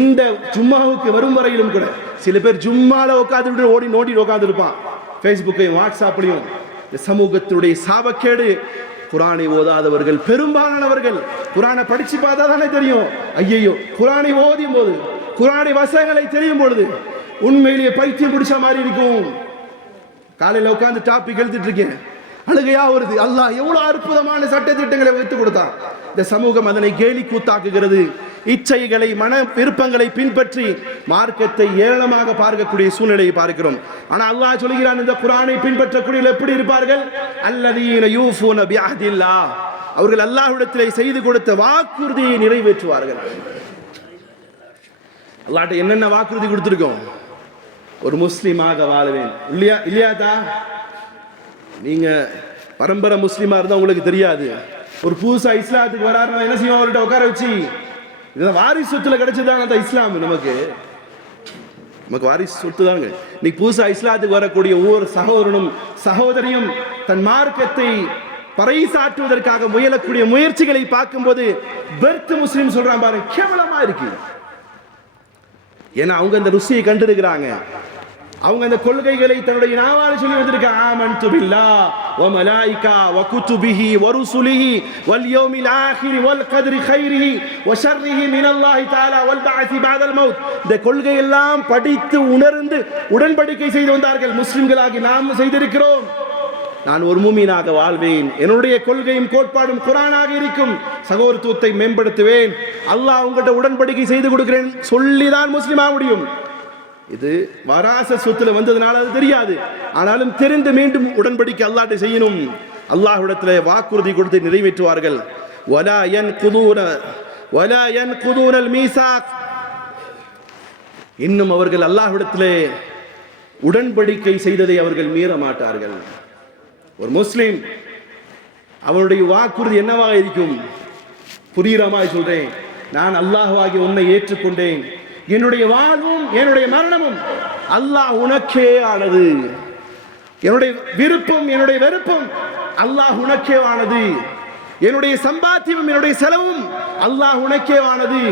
இந்த ஜும்மாவுக்கு வரும் வரையிலும் கூட, சில பேர் ஜும்மால உட்கார்ந்து ஓடி நோண்டி உட்கார்ந்து இருப்பான் ஃபேஸ்புக்கையும் வாட்ஸ்அப்லையும். இந்த சமூகத்துடைய சாபக்கேடு. குர்ஆனை ஓதாதவர்கள் பெரும்பாலானவர்கள். குர்ஆனை படிச்சு பார்த்தா தானே தெரியும். ஐயோ, குர்ஆனை ஓதியும் போது, குர்ஆனை வசனங்களை தெரியும் பொழுது உண்மையிலேயே பைத்தியம் பிடிச்ச மாதிரி இருக்கும். காலையில் உட்கார்ந்து டாபிக் எழுதிட்டு இருக்கேன், அழுகையா வருது. அல்லாஹ் எவ்வளவு அற்புதமான சட்ட திட்டங்களை வைத்து கொடுத்தான். இந்த சமூகம் அதனை கேலி கூத்தாக்குகிறது. இச்சைகளை, மன விருப்பங்களை பின்பற்றி மார்க்கத்தை ஏளனமாக பார்க்கக்கூடிய சூழ்நிலையை பார்க்கிறோம். ஆனா அல்லாஹ் சொல்கிறான், இந்த குர்ஆனை பின்பற்றக்கூடியவர்கள் எப்படி இருப்பார்கள்? அல்லதீன யூஃபூன பிஅஹ்தில்லாஹ், அவர்கள் அல்லாஹ்விடத்திலே செய்து கொடுத்த வாக்குறுதியை நிறைவேற்றுவார்கள். அல்லாஹ்ட்ட என்னென்ன வாக்குறுதி கொடுத்திருக்கோம்? ஒரு முஸ்லிமாக வாழுவேன். இல்லையாதா? நீங்க பரம்பரை முஸ்லிமா இருந்தா உங்களுக்கு தெரியாது. ஒரு புதுசா இஸ்லாத்துக்கு வராருன்னா என்ன செய்வோம்? அவர்கிட்ட உட்கார வச்சு, இதெல்லாம் வாரிசு சொத்துல கிடைச்சதாங்க அந்த இஸ்லாம். நமக்கு வாரிசு சொத்து தாங்க. நீ புதுசா இஸ்லாத்துக்கு வரக்கூடிய ஒவ்வொரு சகோதரனும் சகோதரியும் தன் மார்க்கத்தை பறைசாற்றுவதற்காக முயலக்கூடிய முயற்சிகளை பார்க்கும்போது பெர்த் முஸ்லிம் சொல்றான் பாருங்க, கேவலமா இருக்கு. ஏன்னா அவங்க அந்த ருசியை கண்டிருக்கிறாங்க. அவங்க அந்த கொள்கைகளை தன்னுடைய நாவால் சொல்லி வந்திருக்காங்க. ஆமன்து பில்லாஹ் வ மலாயிகா வ குதுபிஹி வ ருசுலிஹி வல் யௌமில் ஆகிர் வல் கத்ரி கைரிஹி வ ஷர்ரிஹி மினல்லாஹி தஆலா வல் பஅஸி பஅதல் மௌத். இந்த கொள்கை எல்லாம் படித்து உணர்ந்து உடன்படிக்கை செய்து வந்தார்கள். முஸ்லிம்களாகி நாம் செய்திருக்கிறோம். நான் ஒரு மூமினாக வாழ்வேன், என்னுடைய கொள்கையும் கோட்பாடும் குர்ஆனாக இருக்கும், சகோதரத்துவத்தை மேம்படுத்துவேன், அல்லாஹ் உங்கள்கிட்ட உடன்படிக்கை செய்து கொடுக்கிறேன் சொல்லிதான் முஸ்லிமாக முடியும். இது வராச சொத்துல வந்ததுனால அது தெரியாது. ஆனாலும் தெரிந்து மீண்டும் உடன்படிக்கை அல்லாஹ்ட்ட செய்யணும். அல்லாஹ்விடத்திலே வாக்குறுதி கொடுத்து நிறைவேற்றுவார்கள். வலா யன்குதூனல் மீசாக், இன்னும் அவர்கள் அல்லாஹ்விடத்திலே உடன்படிக்கை செய்ததை அவர்கள் மீற மாட்டார்கள். ஒரு முஸ்லிம் அவனுடைய வாக்குறுதி என்னவாக இருக்கும்? புரியுறமாய் சொல்றேன், நான் அல்லாஹ்வாகி உன்னை ஏற்றுக்கொண்டேன், என்னுடைய வாழ்வும் என்னுடைய மரணமும் அல்லாஹ் உனக்கே ஆனது, என்னுடைய விருப்பம் என்னுடைய வெறுப்பும் அல்லாஹ் உனக்கே ஆனது, என்னுடைய சம்பாத்தியமும் என்னுடைய செலவும் அல்லாஹ் உனக்கே ஆனது,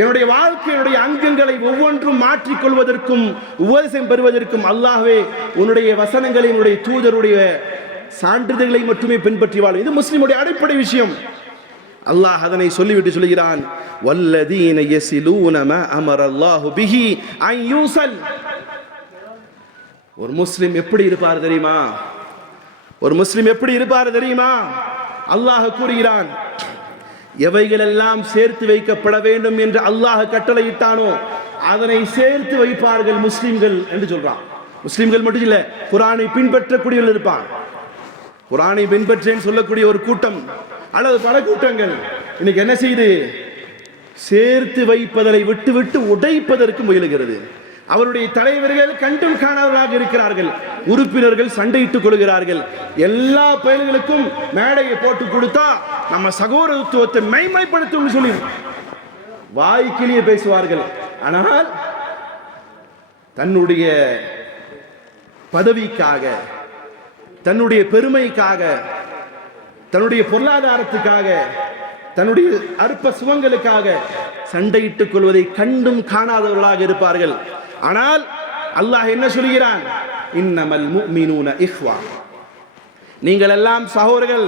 என்னுடைய வாழ்க்கையினுடைய அங்கங்களை ஒவ்வொன்றும் மாற்றிக்கொள்வதற்கும் உபதேசம் பெறுவதற்கும் அல்லாஹ்வே உன்னுடைய வசனங்களை உன்னுடைய தூதருடைய சான்றிதழ்களை மட்டுமே பின்பற்றி வாழும். இது முஸ்லிமுடைய அடிப்படை விஷயம். அல்லாஹ் அதனை சொல்லிவிட்டு சொல்கிறான், வல்லதீன யஸிலூன மா அமரல்லாஹு பிஹி அன் யூஸல். ஒரு முஸ்லிம் எப்படி இருப்பார் தெரியுமா? ஒரு முஸ்லிம் எப்படி இருப்பார் தெரியுமா? அல்லாஹ் கூறுகிறான், எவைகளெல்லாம் சேர்த்து வைக்கப்பட வேண்டும் என்று அல்லாஹ் கட்டளையிட்டானோ அதனை சேர்த்து வைப்பார்கள் முஸ்லிம்கள் என்று சொல்றான். முஸ்லிம்கள் மட்டும் இல்ல, குர்ஆனை பின்பற்றக்கூடியவர்கள் இருப்பான். குர்ஆனை பின்பற்றேன்னு சொல்லக்கூடிய ஒரு கூட்டம் அல்லது பல கூட்டங்கள் இன்னைக்கு என்ன செய்து சேர்த்து வைப்பதை விட்டு விட்டு உடைப்பதற்கு முயலுகிறது. அவருடைய தலைவர்கள் கண்டும் காணாதவர்களாக இருக்கிறார்கள். உறுப்பினர்கள் சண்டையிட்டுக் கொள்கிறார்கள். எல்லா பயல்களுக்கும் மேடையை போட்டு கொடுத்தா நம்ம சகோதரத்துவத்தை மைமைப்படுத்தும் சொல்லி வாய்க்கிலேயே பேசுவார்கள். ஆனால் தன்னுடைய பதவிக்காக, தன்னுடைய பெருமைக்காக, தன்னுடைய பொருளாதாரத்துக்காக, தன்னுடைய அற்ப சுகங்களுக்காக சண்டையிட்டுக் கொள்வதை கண்டும் காணாதவர்களாக இருப்பார்கள். ஆனால் அல்லாஹ் என்ன சொல்கிறான்? இன்னமல் முஃமினூன இஹ்வா, நீங்கள் எல்லாம் சகோதரர்கள்.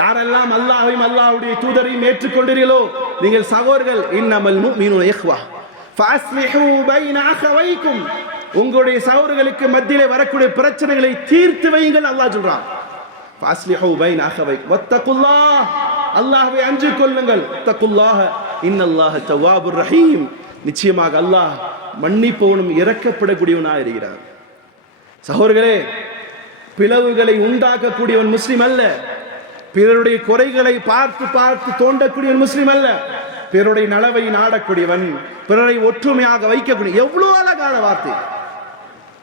யாரெல்லாம் அல்லாஹ்வையும் அல்லாஹ்வுடைய தூதரையும் ஏற்றுக்கொண்டீர்களோ நீங்கள் சகோதரர்கள். இன்னமல் முஃமினூன இஹ்வா ஃபஅஸ்லிஹூ பைன அഖவைக்கும், உங்களுடைய சகோதரர்களுக்கு மத்தியிலே வரக்கூடிய பிரச்சனைகளை தீர்த்து வையுங்கள் அல்லாஹ் சொல்றான். ஃபஅஸ்லிஹூ பைன அഖவைக்கும் வத்தகுல்லாஹ், அல்லாஹ்வை அஞ்சிக் கொள்ளுங்கள். தக்குல்லாஹ இன்னல்லாஹ தவ்வாபுர் ரஹீம். நிச்சயமாக அல்லாஹ் மன்னிப்பவனும் இரக்கப்படக்கூடியவனாக இருக்கிறார். சகோதரர்களே, பிளவுகளை உண்டாக்கக்கூடியவன் முஸ்லிம் அல்ல. பிறருடைய குறைகளை பார்த்து பார்த்து தோண்டக்கூடியவன் முஸ்லிம் அல்ல. பிறருடைய நலவை நாடக்கூடியவன், பிறரை ஒற்றுமையாக வைக்கக்கூடிய, எவ்வளவு அழகான வார்த்தை.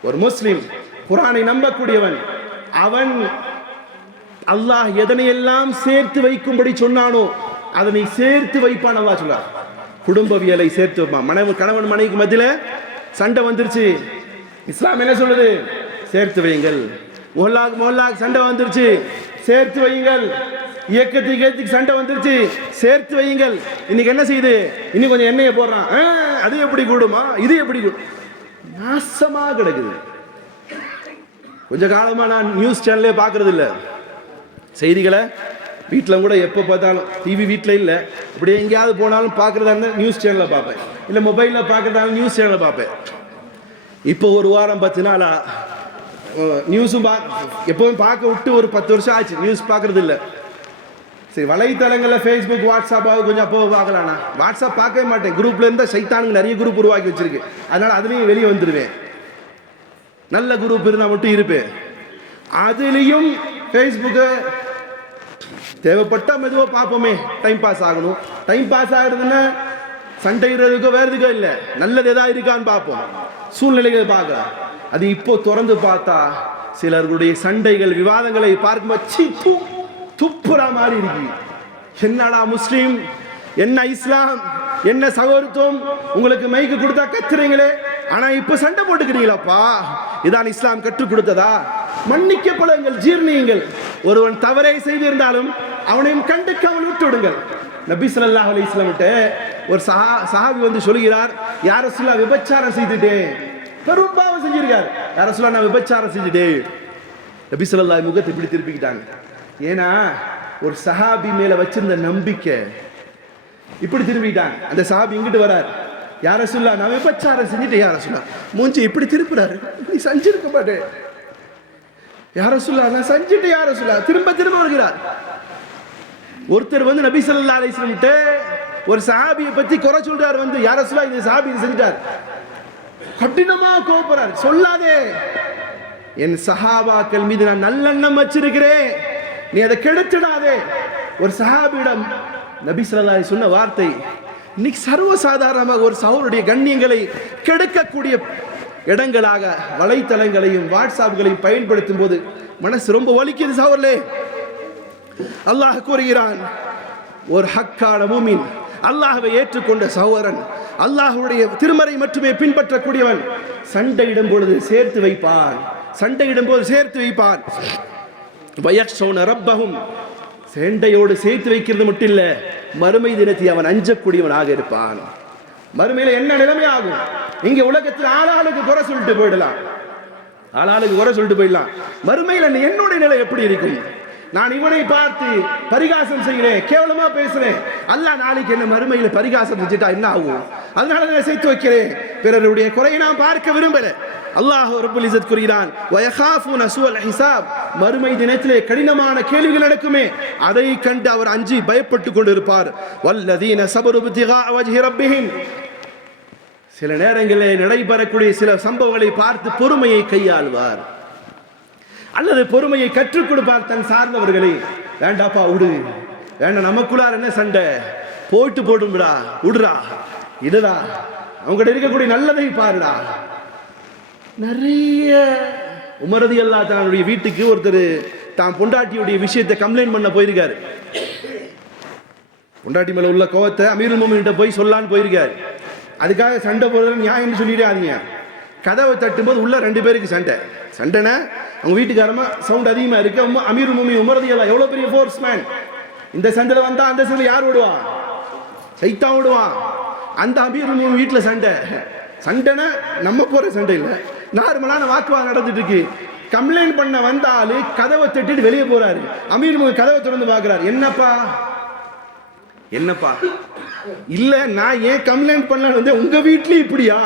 ஒரு முஸ்லிம் குர்ஆனை நம்பக்கூடியவன், அவன் அல்லாஹ் எதனையெல்லாம் சேர்த்து வைக்கும்படி சொன்னானோ அதனை சேர்த்து வைப்பான். அல்லாஹ் சொல்றார், குடும்பவியலை சேர்த்து வைப்பான். கணவன் மனைவிக்கு மத்தியில சண்டை வந்துருச்சு, இஸ்லாம் என்ன சொல்லுது? சேர்த்து வையுங்கள். மொஹல்லாக்கு சண்டை வந்துருச்சு, சேர்த்து வையுங்கள். இயக்கத்துக்கு சண்டை வந்துருச்சு, சேர்த்து வையுங்கள். இன்னைக்கு என்ன செய்யுது? இன்னும் கொஞ்சம் எண்ணெயை போடுறான், அது எப்படி கூடுமா, இது எப்படி கூடும், நாசமா கிடக்குது. கொஞ்ச காலமா நான் நியூஸ் சேனலே பார்க்கறது இல்லை. செய்திகளை வீட்டில் கூட எப்போ பார்த்தாலும், டிவி வீட்டில் இல்லை, இப்படி எங்கேயாவது போனாலும் பார்க்குறதா இருந்தால் நியூஸ் சேனலில் பார்ப்பேன், இல்லை மொபைலில் பார்க்குறதாலும் நியூஸ் சேனலில் பார்ப்பேன். இப்போ ஒரு வாரம் 10 நாளா நியூஸும் எப்போவும் பார்க்க விட்டு ஒரு 10 வருஷம் ஆச்சு, நியூஸ் பார்க்குறது இல்லை. சரி, வலைத்தளங்களில் ஃபேஸ்புக் வாட்ஸ்அப்பாவது கொஞ்சம் அப்போ பார்க்கலாண்ணா. வாட்ஸ்அப் பார்க்கவே மாட்டேன், குரூப்பில் இருந்தால் சைத்தானுங்க நிறைய குரூப் உருவாக்கி வச்சிருக்கு, அதனால் அதுலேயும் வெளியே வந்துடுவேன். நல்ல குரூப் இருந்தால் மட்டும் இருப்பேன். அதுலேயும் ஃபேஸ்புக்கு தேவைப்பட்டால் மெதுவாக பார்ப்போமே, டைம் பாஸ் ஆகணும். டைம் பாஸ் ஆகுறதுன்னா சண்டைகிறதுக்கோ வேறு எதுக்கோ இல்லை, நல்லது எதாவது இருக்கான்னு பார்ப்போம், சூழ்நிலைகள் பார்க்கலாம். அது இப்போ திறந்து பார்த்தா சிலர்களுடைய சண்டைகள் விவாதங்களை பார்க்கும்போது துப்புற மாதிரி இருக்கு. என்னடா முஸ்லீம், என்ன இஸ்லாம், என்ன சகோதரத்துவம், உங்களுக்கு மைக்கு கொடுத்தா கத்துறீங்களே, ஆனா இப்ப சண்டை போட்டுக்கிறீங்களாப்பா, இதான் இஸ்லாம் கற்றுக் கொடுத்ததா? மன்னிக்கப்படுங்கள், ஜீர்ணியுங்கள். ஒருவன் தவறை செய்திருந்தாலும் அவனையும் கண்டுக்காமல் விட்டு விடுங்கள். நபி ஸல்லல்லாஹு அலைஹி வஸல்லம் கிட்ட ஒரு சஹாபி வந்து சொல்கிறார், யா ரசூலல்லாஹ், விபச்சாரம் செய்துட்டேன், பெரும் பாவம் செஞ்சிருக்கார். யா ரசூலல்லாஹ், நான் விபச்சாரம் செஞ்சுட்டேன். நபி ஸல்லல்லாஹு அலைஹி முகத்தை இப்படி திருப்பிக்கிட்டாங்க. ஏன்னா ஒரு சஹாபி மேல வச்சிருந்த நம்பிக்கை இப்படி திரும்பிட்டாங்க. அந்த சஹாபி இங்கிட்டு வரார், யா ரசூலல்லாஹ், நான் விபச்சாரம் செஞ்சுட்டேன். யா ரசூலல்லாஹ், மூஞ்சி இப்படி திருப்புறாரு, நீ செஞ்சிருக்க மாட்டேன். யா ரசூலல்லாஹ், நான் செஞ்சுட்டேன். யா ரசூலல்லாஹ், திரும்ப திரும்ப வருகிறார். ஒருத்தர் வந்து நபி ஸல்லல்லாஹு அலைஹி வஸல்லம் கிட்ட ஒரு சஹாபியை பத்தி குறை சொல்றார். வந்து யா ரசூலல்லாஹ், இந்த சஹாபி இது செஞ்சிட்டார். கடினமா கோபப்படுறார். சொல்லாதே, என் சஹாபாக்கள் மீது நான் நல்லெண்ணம் வச்சிருக்கிறேன், நீ அதை கெடுத்துடாதே. ஒரு சஹாபியிடம் நபி ஸல்லல்லாஹு அலைஹி சொன்ன வார்த்தை இன்னைக்கு சர்வசாதாரணமாக ஒரு சகோதரருடைய கண்ணியங்களை கெடுக்கக்கூடிய இடங்களாக வலைத்தளங்களையும் வாட்ஸ்அப்களையும் பயன்படுத்தும் போது மனசு ரொம்ப வலிக்குது சகோதரர்களே. அல்லாஹ் கூறுகிறான், ஒரு ஹக்கான மூமின், அல்லாஹ்வை ஏற்றுக்கொண்ட சகோதரன், அல்லாஹ்வுடைய திருமறை மட்டுமே பின்பற்றக்கூடியவன் சண்டையிடும் பொழுது சேர்த்து வைப்பான். சண்டையிடும் போது சேர்த்து வைப்பான். வயக்ஷௌன ரப்பஹும், சண்டையோடு சேர்த்து வைக்கிறது மட்டும் இல்ல, மறுமை தினத்தை அவன் அஞ்சக்கூடியவனாக இருப்பான். மறுமையில என்ன நிலைமை ஆகும்? இங்க உலகத்தில் ஆளாளுக்கு குறை சொல்லிட்டு போயிடலாம், ஆளாளுக்கு குறை சொல்லிட்டு போயிடலாம். மறுமையில என்னுடைய நிலை எப்படி இருக்கும்? நான் இவனை பார்த்து பரிகாசம் செய்கிறேன், கேவலமா பேசுறேன், அல்லாஹ் நாளைக்கு என்ன மறுமையில பரிகாசம் செஞ்சுட்டா என்ன ஆகும்? அதனால நான் சேர்த்து வைக்கிறேன். பிறருடைய குறையை நான் பார்க்க விரும்பல. அல்லாஹ் ரப்புல் இஸ்ஸத் கூறுகிறான், வயகாஃபூன ஸூஅல் ஹிசாப், மறுமை தினத்திலே கடினமான கேள்விகள் நடக்குமே, அதை கண்டு அவர் அஞ்சி பயப்பட்டு கொண்டிருப்பார். வல்லதீன ஸபரு பித்திகா வஜ்ஹி ரப்பிஹிம், சில நேரங்களில் நடைபெறக்கூடிய சில சம்பவங்களை பார்த்து பொறுமையை கையாள்வார், அல்லது பொறுமையை கற்றுக் கொடுப்பார் தன் சார்ந்தவர்களை. வேண்டாப்பா விடு, வேண்டாம், நமக்குள்ளார் என்ன சண்டை, போட்டு போடும்டா, விடுறா, இதுடா, அவங்ககிட்ட இருக்கக்கூடிய நல்லதை பாருடா. நிறைய உமர் ரலியல்லாஹு தஆலாவுடைய வீட்டுக்கு ஒருத்தர் தான் பொண்டாட்டியுடைய விஷயத்தை கம்ப்ளைண்ட் பண்ண போயிருக்காரு. பொண்டாட்டி மேல உள்ள கோவத்தை அமீருல் மோமினின்ட்ட போய் சொல்லான்னு போயிருக்காரு. அதுக்காக சண்டை போடுறது நியாயம்னு சொல்லிடாதீங்க. கதவை தட்டும்போது உள்ள 2 பேருக்கு சண்டைனா அவங்க வீட்டுக்காரமா சவுண்ட் அதிகமா இருக்கு. அமீருல் மோமினின் உமர் ரலியல்லாஹு எவ்வளவு பெரிய ஃபோர்ஸ் மேன், இந்த சண்டையில வந்தா அந்த சண்டையில யார் விடுவான்? சைத்தான் விடுவான். அந்த அமீருல் மோமினின் வீட்டுல சண்டைனா நம்ம போற சண்டை இல்ல, நார்மலான வாக்குவாதம் நடந்துட்டு இருக்கு. கம்ப்ளைண்ட் பண்ண வந்தாலும் கதவை தட்டிட்டு வெளியே போறாரு. அமீர் மோமின் கதவை திறந்து பார்க்கிறார். என்னப்பா இல்ல, நான் ஏன் கம்ப்ளைண்ட் பண்ணலான்னு வந்து உங்க வீட்லயும் இப்படியா?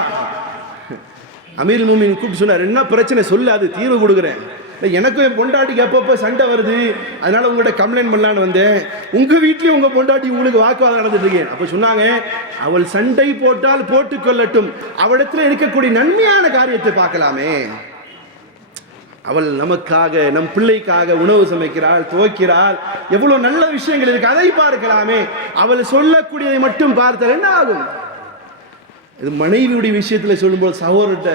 அமீருல் மோமினீன் கூப்பிட்டு சொன்னார், என்ன பிரச்சனை சொல்லு, அது தீர்வு கொடுக்குறேன். எனக்கும் என் பொண்டாட்டிக்கு அப்பப்போ சண்டை வருது, அதனால உங்கள்கிட்ட கம்ப்ளைண்ட் பண்ணலான்னு வந்தேன். உங்க வீட்லயும் உங்க பொண்டாட்டி உங்களுக்கு வாக்குவாதம் நடந்துட்டு இருக்கேன். அப்ப சொன்னாங்க, அவள் சண்டை போட்டால் போட்டுக்கொள்ளட்டும், அவளிடத்துல இருக்கக்கூடிய நன்மையான காரியத்தை பார்க்கலாமே. அவள் நமக்காக, நம் பிள்ளைக்காக உணவு சமைக்கிறாள், துவைக்கிறாள், எவ்வளவு நல்ல விஷயங்கள் இருக்கு, அதை பார்க்கலாமே. அவள் சொல்லக்கூடியதை மட்டும் பார்த்தால் என்ன ஆகும்? இது மனைவியுடைய விஷயத்துல சொல்லும்போது சகோதரர்கிட்ட,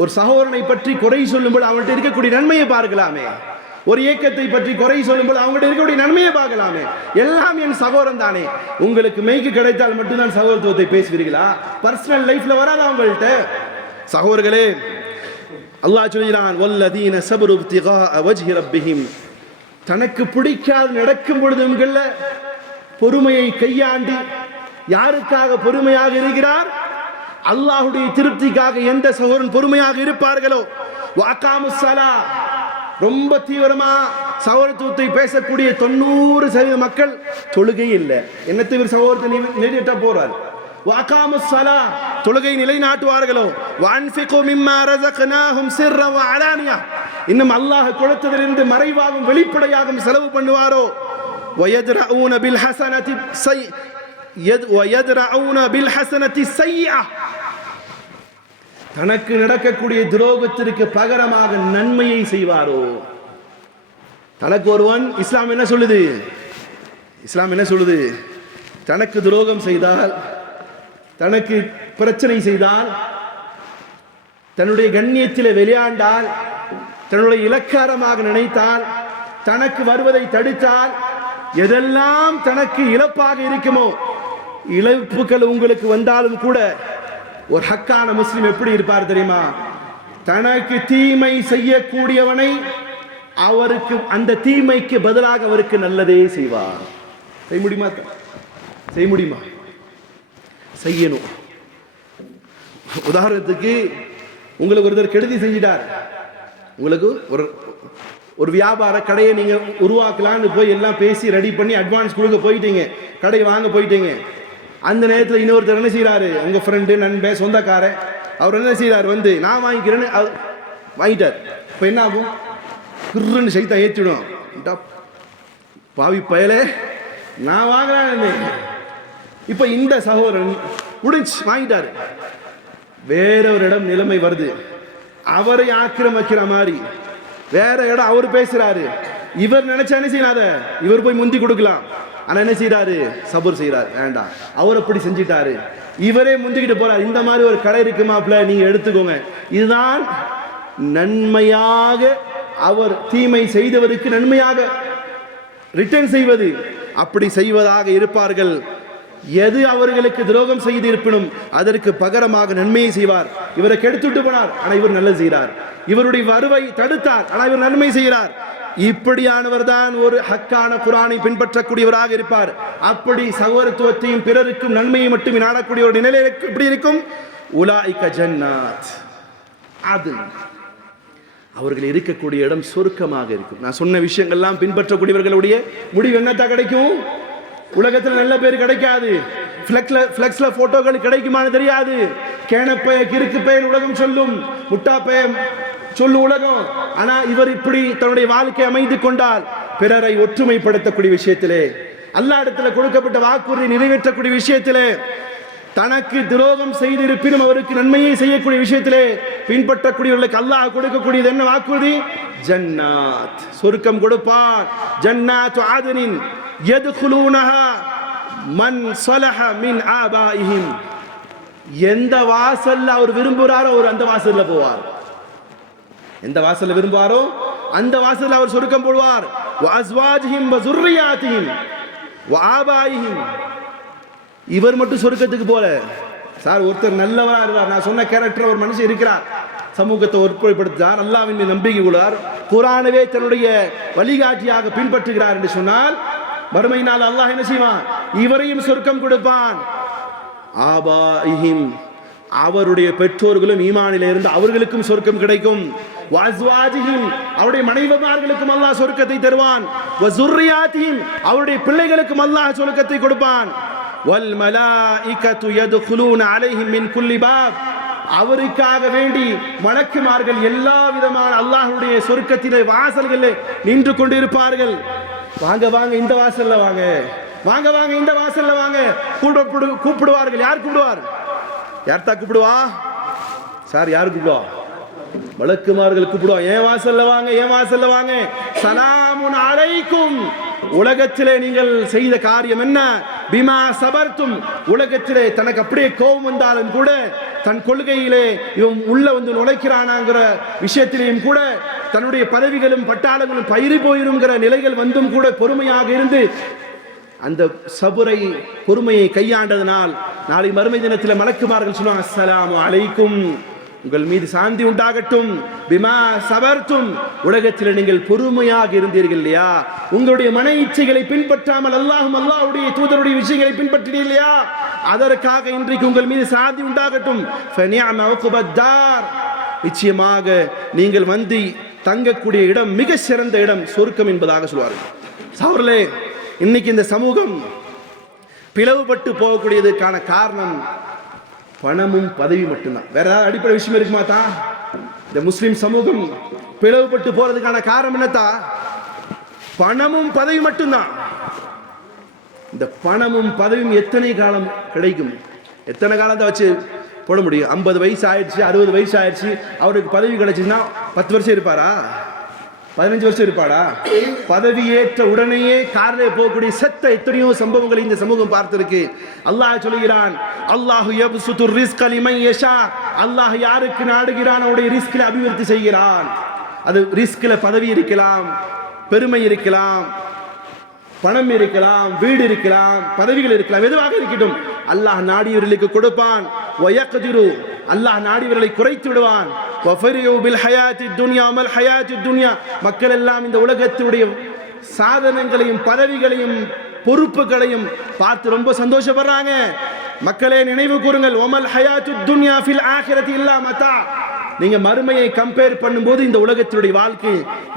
ஒரு சகோதரனை பற்றி குறை சொல்லும்போது அவங்கள்ட்ட இருக்கக்கூடிய நன்மையை பார்க்கலாமே. ஒரு இயக்கத்தை பற்றி குறை சொல்லும்போது அவங்கள்ட்ட இருக்கக்கூடிய நன்மையை பார்க்கலாமே. எல்லாம் என் சகோதரன் தானே. உங்களுக்கு மெய்க்கு கிடைத்தால் மட்டும்தான் சகோதரத்துவத்தை பேசுவீர்களா? பர்சனல் லைஃப்ல வராது அவங்கள்ட்ட. சகோதரர்களே, அல்லாஹ் சொல்கிறான், வல்லதீன ஸபரு இப்திகாஅ வஜ்ஹி ரப்பிஹிம். தனக்கு பிடிக்காத நடக்கும் பொழுதும் பொறுமையை கையாண்டு, யாருக்காக பொறுமையாக இருக்கிறார்? அல்லாஹ்வுடைய திருப்திக்காக எந்த சகோதரன் பொறுமையாக இருப்பார்களோ, வஅகாமுஸ் ஸலா, ரொம்ப தீவிரமா சகோதரத்துவத்தை பேசக்கூடிய 90% மக்கள் தொழுகை இல்லை. என்னத்தை இவர் சகோதரத்தை நிறைவேற்ற போறார்? வஅகாமுஸ் ஸலா, தொழுகை நிலைநாட்டுவார்களோ, வஅன்ஃபிகு மிம்மா ரஸக்னாஹும் சிர்ர வஅலானியா, இன்னும் அல்லாஹ் கொடுத்ததிலிருந்து மறைவாகவும் வெளிப்படையாகவும் செலவு பண்ணுவாரோ, வயத்ரஊன பில் ஹஸனதி ஸய்யிஅ, தனக்கு நடக்கக்கூடிய துரோகத்திற்கு பகரமாக நன்மையை செய்வாரோ. தனக்கு ஒருவன், இஸ்லாம் என்ன சொல்லுது? இஸ்லாம் என்ன சொல்லுது? தனக்கு துரோகம் செய்தால், தனக்கு பிரச்சனை செய்தால், தன்னுடைய கண்ணியத்தில் விளையாண்டால், தன்னுடைய இலக்காரமாக நினைத்தால், தனக்கு வருவதை தடுத்தால், எதெல்லாம் தனக்கு இழப்பாக இருக்குமோ, இழப்புகள் உங்களுக்கு வந்தாலும் கூட ஒரு ஹக்கான முஸ்லிம் எப்படி இருப்பார் தெரியுமா? தனக்கு தீமை செய்யக்கூடியவனை அவருக்கு அந்த தீமைக்கு பதிலாக அவருக்கு நல்லதே செய்வார். செய்ய முடியுமா? செய்ய முடியுமா? செய்யணும். உதாரணத்துக்கு, உங்களுக்கு ஒருத்தர் கெடுதி செஞ்சிட்டார். உங்களுக்கு ஒரு வியாபார கடையை நீங்க உருவாக்கலான்னு போய் எல்லாம் பேசி ரெடி பண்ணி அட்வான்ஸ் கொடுக்க போயிட்டீங்க, கடை வாங்க போயிட்டீங்க. அந்த நேரத்தில் இன்னொருத்தர் என்ன செய்யறாரு? உங்க ஃப்ரெண்டு, நண்பன், சொந்தக்காரன், அவர் என்ன செய்யறாரு? வந்து நான் வாங்கிக்கிறேன்னு வாங்கிட்டார். இப்போ என்ன ஆகும்? குருன்னு சைத்தான் ஏற்றிடும். பாவி பயலே, நான் வாங்குறேன். இப்ப இந்த சகோதரன் முடிஞ்சு வாங்கிட்டாரு. வேற ஒரு இடம் நிலைமை வருது, அவரை ஆக்கிரமிக்கிற மாதிரி வேற இடம் அவர் பேசுறாரு. இவர் நினைச்சா என்ன செய்யறாத, இவர் போய் முந்தி கொடுக்கலாம். ஆனா என்ன செய்யறாரு? சபர் செய்யறாரு. வேண்டாம், அவர் அப்படி செஞ்சிட்டாரு, இவரே முந்திக்கிட்டு போறாரு. இந்த மாதிரி ஒரு கடை இருக்குமாப்ல, நீங்க எடுத்துக்கோங்க. இதுதான் நன்மையாக, அவர் தீமை செய்தவருக்கு நன்மையாக ரிட்டர்ன் செய்வது. அப்படி செய்வதாக இருப்பார்கள். எது அவர்களுக்கு துரோகம் செய்து இருப்பினும் அதற்கு பகரமாக நன்மையை செய்வார். இவரை கெடுத்துட்டு போனார், ஆனா இவர் நல்லது செய்கிறார். இவருடைய வருவை தடுத்தார், ஆனா இவர் நன்மை செய்கிறார். இப்படியானவர் தான் ஒரு ஹக்கான குர்ஆனை பின்பற்றக்கூடியவராக இருப்பார். அப்படி சகோதரத்துவத்தையும் பிறருக்கும் நன்மையை மட்டும் நாடக்கூடிய ஒரு நிலை எப்படி இருக்கும்? உலாயிக ஜன்னாத், அது அவர்கள் இருக்கக்கூடிய இடம் சொர்க்கமாக இருக்கும். நான் சொன்ன விஷயங்கள்லாம் பின்பற்றக்கூடியவர்களுடைய முடிவு என்னத்தா கிடைக்கும்? உலகத்தில் நல்ல பேர் கிடைக்காது. ஃப்ளெக்ஸ்ல போட்டோக்கள் கிடைக்குமான்னு தெரியாது. கேனப்பய கிறுக்கு பெயர் உலகம் சொல்லும், முட்டா பெயர் சொல்லு உலகம். ஆனா இவர் இப்படி தன்னுடைய வாழ்க்கை அமைந்து கொண்டால், பிறரை ஒற்றுமைப்படுத்தக்கூடிய விஷயத்திலே, அல்லாஹ் இடத்துல கொடுக்கப்பட்ட வாக்குறுதி நிறைவேற்றக்கூடிய விஷயத்திலே, தனக்கு துரோகம் செய்திருப்பினும் அவருக்கு நன்மையை செய்யக்கூடிய விஷயத்திலே பின்பற்றக்கூடியவர்களுக்கு அல்லாஹ் கொடுக்கக்கூடியது என்ன வாக்குறுதி? ஜன்னாத், சொர்க்கம் கொடுப்பான். ஜன்னாத்து ஆதனின் யதுகுலூனஹா மன் ஸலஹ மின் ஆபாயிஹிம், எந்த வாசல்ல அவர் விரும்புகிறாரோ அவர் அந்த வாசல்ல போவார். எந்த வாசல்ல விரும்புவாரோ அந்த வாசல்ல அவர் சொர்க்கம் போடுவார். வ அஸ்வாஜிஹிம் வ ஸுர்ரியாத்திஹிம் வ ஆபாயிஹிம், இவர் மட்டும் சொர்க்கத்துக்கு போல. சார், ஒருத்தர் நல்லவரா இருந்தார், நான் சொன்ன கேரக்டர் ஒரு மனுஷன் இருக்கிறார், சமூகத்தை ஒருமைப்படுத்துகிறார், அல்லாஹ்வின் மீது நம்பிக்கை உள்ளார், குர்ஆனவே தன்னுடைய வழிகாட்டியாக பின்பற்றுகிறார் என்று சொன்னால், மறுமை நாள் அல்லாஹ் என்ன செய்வான்? இவரையும் சொர்க்கம் கொடுப்பான். ஆபாயிஹிம், அவருடைய பெற்றோர்களும் ஈமானிலே இருந்து அவர்களுக்கும் சொர்க்கம் கிடைக்கும். வஸ்வாஜிஹிம், அவருடைய மனைவிமார்களுக்கும் அல்லாஹ் சொர்க்கத்தை தருவான். வஸுர்ரியாத்திஹிம், அவருடைய பிள்ளைகளுக்கும் அல்லாஹ் சொர்க்கத்தை கொடுப்பான். வல் மலாயிகத்து யதுகுலூன அலைஹிம் மின் குல்லி பாப், அவருக்காக வேண்டி மலக்குமார்கள் எல்லா விதமான அல்லாஹ்வுடைய சொர்க்கத்திலே வாசல்களில் நின்று கொண்டிருப்பார்கள். வாங்க வாங்க இந்த வாசல்ல வாங்க, வாங்க வாங்க இந்த வாசல்ல வாங்க கூப்பிடுவார்கள். யார் கூப்பிடுவார்? யார் தான் கூப்பிடுவா சார்? யார் கூப்பிடுவா? மலக்குமார்கள் கூப்பிடுவா. ஏன் வாசல்ல வாங்க, ஏன் வாசல்ல வாங்க. சலாமுன் அலைக்கும், உலகத்திலே நீங்கள் செய்த காரியம் என்ன? பிமா சபர்த்தும், உலகத்திலே தனக்கு அப்படியே கோபம் வந்தாலும் கூட தன் கொள்கையிலே இவன் உள்ள வந்து நுழைக்கிறானாங்கிற விஷயத்திலேயும் கூட தன்னுடைய பதவிகளும் பட்டாளங்களும் பயிரி போயிருங்கிற நிலைகள் வந்தும் கூட பொறுமையாக இருந்து அந்த சபுரை பொறுமையை கையாண்டதனால் நாளை மறுமை தினத்தில் மலக்குமார்கள் சொல்லுவாங்க, அஸ்ஸலாமு அலைக்கும், உங்கள் மீது சாந்தி உண்டாகட்டும். பிமா சபர்த்தும், உலகத்தில் நீங்கள் பொறுமையாக இருந்தீர்கள் இல்லையா, உங்களுடைய மன இச்சைகளை பின்பற்றாமல் அல்லாஹ்வுடைய தூதருடைய விஷயங்களை பின்பற்றினீர்கள் இல்லையா, அதற்காக இன்றைக்கு உங்கள் மீது சாந்தி உண்டாகட்டும். ஃபனிஅம உக்பத்தார், நிச்சயமாக நீங்கள் வந்து தங்கக்கூடிய இடம் மிக சிறந்த இடம் சொர்க்கம் என்பதாக சொல்வார்கள். சகோதரர்களே, இன்னைக்கு இந்த சமூகம் பிளவுபட்டு போகக்கூடியதற்கான காரணம் பணமும் பதவி மட்டும்தான். வேற ஏதாவது அடிப்படை விஷயம் இருக்குமா தான்? இந்த முஸ்லிம் சமூகம் பிளவுபட்டு போறதுக்கான காரணம் என்னத்தா? பணமும் பதவி மட்டும்தான். இந்த பணமும் பதவியும் எத்தனை காலம் கிடைக்கும்? எத்தனை காலத்தை வச்சு போட முடியும்? 50 வயசு ஆயிடுச்சு, 60 வயசு ஆயிடுச்சு, அவருக்கு பதவி கிடைச்சுன்னா 10 வருஷம் இருப்பாரா? 15 வருஷம் இருப்பாடா? பதவி ஏற்ற உடனேயே காரிலே போகக்கூடிய செத்த எத்தனையோ சம்பவங்களை இந்த சமூகம் பார்த்திருக்கு. அல்லாஹ் சொல்கிறான், அல்லாஹு யப்சுத்துர் ரிஸ்க லிமன் யஷா, அல்லாஹ் யாருக்கு நாடுகிறான் அவருடைய ரிஸ்கில் அபிவிருத்தி செய்கிறான். அது ரிஸ்கில் பதவி இருக்கலாம், பெருமை இருக்கலாம், பணம் இருக்கலாம், வீடு இருக்கலாம், பதவிகள் இருக்கலாம், எதுவாக இருக்கட்டும், அல்லாஹ் நாடியவர்களுக்கு கொடுப்பான். வயக்திரு, அல்லாஹ் நாடியவர்களை குறைத்து விடுவான். வஃபரியூ பில் ஹயாத்தி துன்யா மல் ஹயாத்தி துன்யா, மக்கள் எல்லாம் இந்த உலகத்துடைய சாதனங்களையும் பதவிகளையும் பொறுப்புகளையும் பார்த்து ரொம்ப சந்தோஷப்படுறாங்க. மக்களே நினைவு கூறுங்கள், ஒமல் ஹயாத்து துன்யா ஃபில் ஆகிரத்தி இல்லா மதா, நீங்க மறுமையை கம்பேர் பண்ணும்போது இந்த உலகத்தினுடைய வாழ்க்கை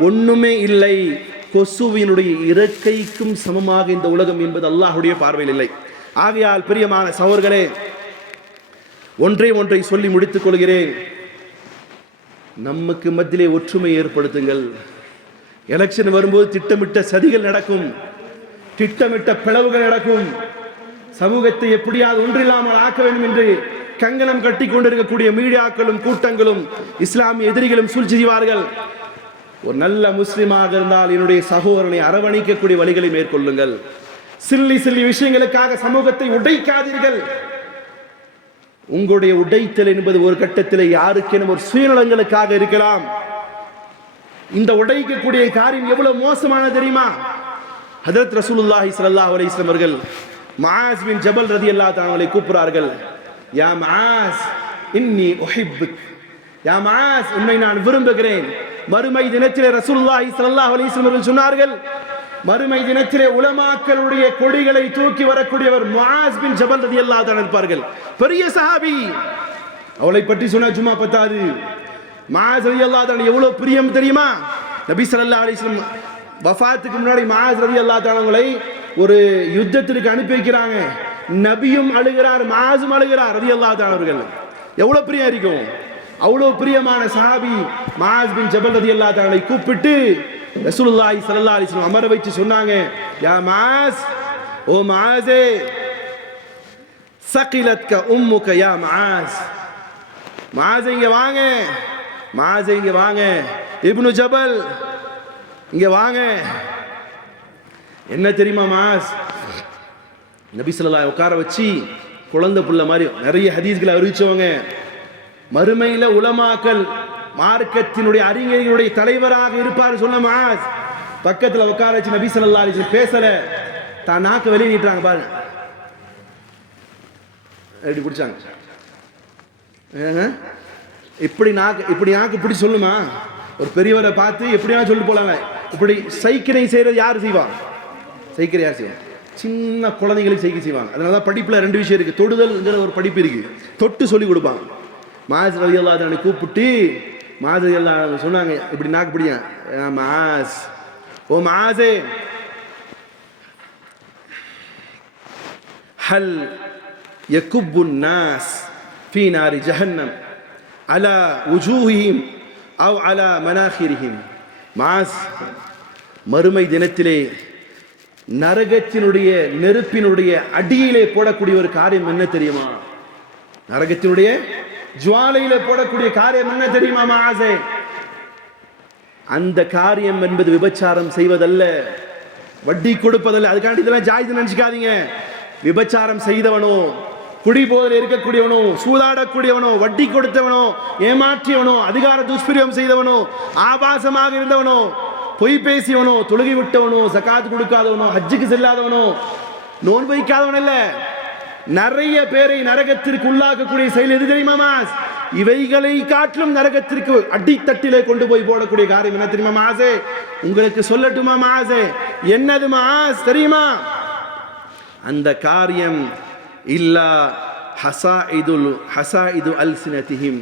ஒண்ணுமே இல்லை, கொசுவினுடைய இறக்கைக்கும் சமமாக இந்த உலகம் என்பது அல்லாஹ்வுடைய பார்வையில் இல்லை. ஆகையால் பிரியமான சகோதரர்களே, ஒன்றை சொல்லி முடித்துக் கொள்கிறேன். நமக்கு மத்தியிலே ஒற்றுமை ஏற்படுத்துங்கள். எலெக்ஷன் வரும்போது திட்டமிட்ட சதிகள் நடக்கும், திட்டமிட்ட பிளவுகள் நடக்கும். சமூகத்தை எப்படியாவது ஒன்றில்லாமல் ஆக்க வேண்டும் என்று கங்கணம் கட்டி கொண்டிருக்கக்கூடிய மீடியாக்களும் கூட்டங்களும் இஸ்லாமிய எதிரிகளும் சூழ்ச்சி செய்வார்கள். ஒரு நல்ல முஸ்லிமாக இருந்தால் என்னுடைய சகோதரனை அரவணைக்கக்கூடிய வழிகளை மேற்கொள்ளுங்கள். சில்லி விஷயங்களுக்காக சமூகத்தை உடைக்காதீர்கள். உங்களுடைய உடைத்தல் என்பது ஒரு கட்டத்தில் யாருக்கேனும் ஒரு சுயநலங்களுக்காக இருக்கலாம். இந்த உடைக்கக்கூடிய காரியம் எவ்வளவு மோசமானது தெரியுமா? ஹஜ்ரத் ரசூலுல்லாஹி ஸல்லல்லாஹு அலைஹி வஸல்லம் அவர்கள் முஆஸ் பின் ஜபல் ரலியல்லாஹு தஆலா அவர்களை கூப்பிடுறார்கள். யா முஆஸ் இன்னி உஹிப்புக், யா முஆஸ் உன்னை நான் விரும்புகிறேன். மறுமை தினத்திலே ரசூலுல்லாஹி ஸல்லல்லாஹு அலைஹி வஸல்லம் அவர்கள் சொன்னார்கள், மறுமை தினத்திலே உலமாக்களுடைய கொடிகளை தூக்கி வரக்கூடியவர் முஆஸ் பின் ஜபல் ரலியல்லாஹு தஆலா இருப்பார்கள். பெரிய சஹாபி. அவளை பற்றி சொன்னா சும்மா பத்தாது. முஆஸ் ரலியல்லாஹு தஆலா எவ்வளவு பிரியம் தெரியுமா? நபி ஸல்லல்லாஹு அலைஹி வஸல்லம் வஃபாத்துக்கு முன்னாடி முஆஸ் ரலியல்லாஹு தஆலா அவங்களை ஒரு யுத்தத்திற்கு அனுப்பி வைக்கிறாங்க. நபியும் அழுகிறார், முஆஸும் அழுகிறார் ரலியல்லாஹு தஆலா அவர்கள். எவ்வளவு பிரியம் இருக்கும்? அவ்வளவு பிரியமான சஹாபி முஆஸ் பின் ஜபல் ரலியல்லாஹு தஆலா கூப்பிட்டு ரசூலுல்லாஹி ஸல்லல்லாஹு அலைஹி வஸல்லம் அமர வச்சு சொன்னாங்க, யா முஆஸ், ஓ முஆஸே, சகிலத்க உம்முக யா முஆஸ், முஆஸ் இங்க வாங்க, முஆஸ் இங்க வாங்க, இப்னு ஜபல் இங்க வாங்க. என்ன தெரியுமா முஆஸ்? நபி ஸல்லல்லாஹு உட்கார வச்சு குழந்தை புள்ள மாதிரி நிறைய ஹதீஸ்களை அறிவிச்சவங்க. மறுமையில உலமாக்கள் மார்க்கத்தினுடைய அறிஞர்களுடைய தலைவராக இருப்பார் சொன்ன முஆஸ் பக்கத்துல உட்கார வச்சு நபி ஸல்லல்லாஹு அலைஹி வஸல்லம் பேசல, தான் நாக்கு வெளியே நீட்டுறாங்க பாருங்க, எப்படி பிடிச்சாங்க. இப்படி நாக்கு இப்படி சொல்லுமா? ஒரு பெரியவரை பார்த்து எப்படியா சொல்லி போலாங்க. இப்படி சைக்கிளை செய்யறது யாரு செய்வா? சைக்கிளை யார் செய்வாங்க? சின்ன குழந்தைகளுக்கு சைக்கிள் செய்வாங்க. அதனாலதான் படிப்புல 2 விஷயம் இருக்கு. தொடுதல்ங்கிற ஒரு படிப்பு இருக்கு, தொட்டு சொல்லி கொடுப்பாங்க. முஆஸ் ரலியல்லாஹு தஆலா கூப்பிட்டு முஆஸ் ரலியல்லாஹு தஆலா சொன்னாங்க, இப்படி நாக்கு பிடிங்க. முஆஸ், ஓ முஆஸே, ஹல் யகுப்புன் நாஸ் ஃபீ நாரி ஜஹன்னம், அலா உஜூஹிஹிம் அவ் அலா மனாஹிரிஹிம். மாஸ், மறுமை தினத்திலே நரகத்தினுடைய நெருப்பினுடைய அடியிலே போடக்கூடிய ஒரு காரியம் என்ன தெரியுமா? நரகத்தினுடைய ஜுவாலையிலே போடக்கூடிய காரியம் என்ன தெரியுமா மாஸே? அந்த காரியம் என்பது விபச்சாரம் செய்வதல்ல, வட்டி கொடுப்பதல்ல. அதுக்காண்டி இதெல்லாம் ஜாயிஸ் நினைச்சுக்காதீங்க. விபச்சாரம் செய்தவனோ, குடிபோதையில் இருக்கக்கூடியவனோ, சூதாடக்கூடியவனோ, வட்டி கொடுத்தவனோ, ஏமாற்றியவனோ, அதிகார துஷ்பிரயோகம் செய்தவனோ, ஆபாசமாக இருந்தவனோ, பொய் பேசியவனோ, தொழுகி விட்டவனோ, ஜகாத் கொடுக்காதவனோ, ஹஜ்ஜுக்கு செல்லாதவனோ, நோன்பு வைக்காதவன் அல்ல. நிறைய பேரை நரகத்திற்கு உள்ளாக்கக்கூடிய செயல் எது தெரியுமா மாஸ்? இவைகளை காட்டிலும் நரகத்திற்கு அடித்தட்டிலே கொண்டு போய் போடக்கூடிய காரியம் என்ன தெரியுமா மாஸே? உங்களுக்கு சொல்லட்டுமா மாஸே? என்னது மாஸ் தெரியுமா? அந்த காரியம் இல்லா ஹசாயிது அல்சினதிஹிம்,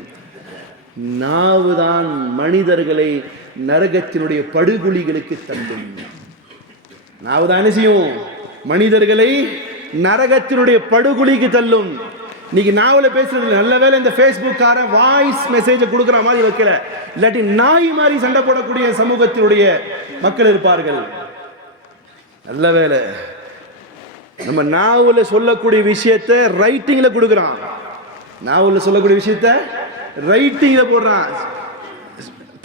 நாவுதான் மனிதர்களை நரகத்தினுடைய படுகொலிகளுக்கு தள்ளும். நாவுதான் என்ன செய்யும்? மனிதர்களை நரகத்தினுடைய படுகொலிக்கு தள்ளும். இன்னைக்கு நாவல பேசுறது நல்ல வேலை இந்த ஃபேஸ்புக் காரன் வாய்ஸ் மெசேஜ் கொடுக்குற மாதிரி வைக்கல, இல்லாட்டி நாய் மாதிரி சண்டை போடக்கூடிய சமூகத்தினுடைய மக்கள் இருப்பார்கள். நல்ல வேலை நம்ம நாவல சொல்லக்கூடிய விஷயத்தை ரைட்டிங்ல கொடுக்குறான். நாவல சொல்லக்கூடிய விஷயத்தை ரைட்டிங்ல போடுறான்,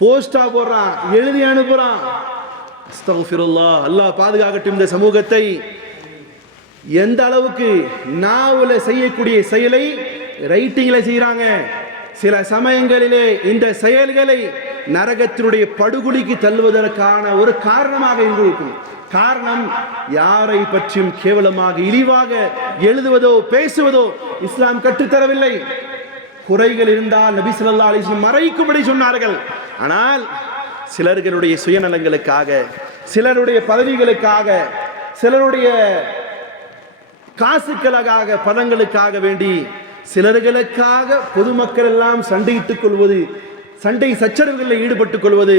போஸ்டா போடுறான், எழுதி அனுப்புறான். அஸ்தக்ஃபிருல்லாஹ், அல்லாஹ் பாதுகாக்கட்டும் இந்த சமூகத்தை. எந்த அளவுக்கு நாவல செய்யக்கூடிய செயலை ரைட்டிங்ல செய்யறாங்க. சில சமயங்களிலே இந்த செயல்களை நரகத்தினுடைய படுகொலிக்கு தள்ளுவதற்கான ஒரு காரணமாக இருக்கும். காரணம், யாரை பற்றியும் கேவலமாக இழிவாக எழுதுவதோ பேசுவதோ இஸ்லாம் கற்றுத்தரவில்லை. குறைகள் இருந்தால் நபி ஸல்லல்லாஹு அலைஹி வஸல்லம் மறைக்கும்படி சொன்னார்கள். ஆனால் சிலர்களுடைய சுயநலங்களுக்காக, சிலருடைய பதவிகளுக்காக, சிலருடைய காசுகளுக்காக, பதங்களுக்காக வேண்டி சிலர்களுக்காக பொதுமக்கள் எல்லாம் சண்டையிட்டுக் கொள்வது, சண்டை சச்சரவுகளில் ஈடுபட்டுக் கொள்வது,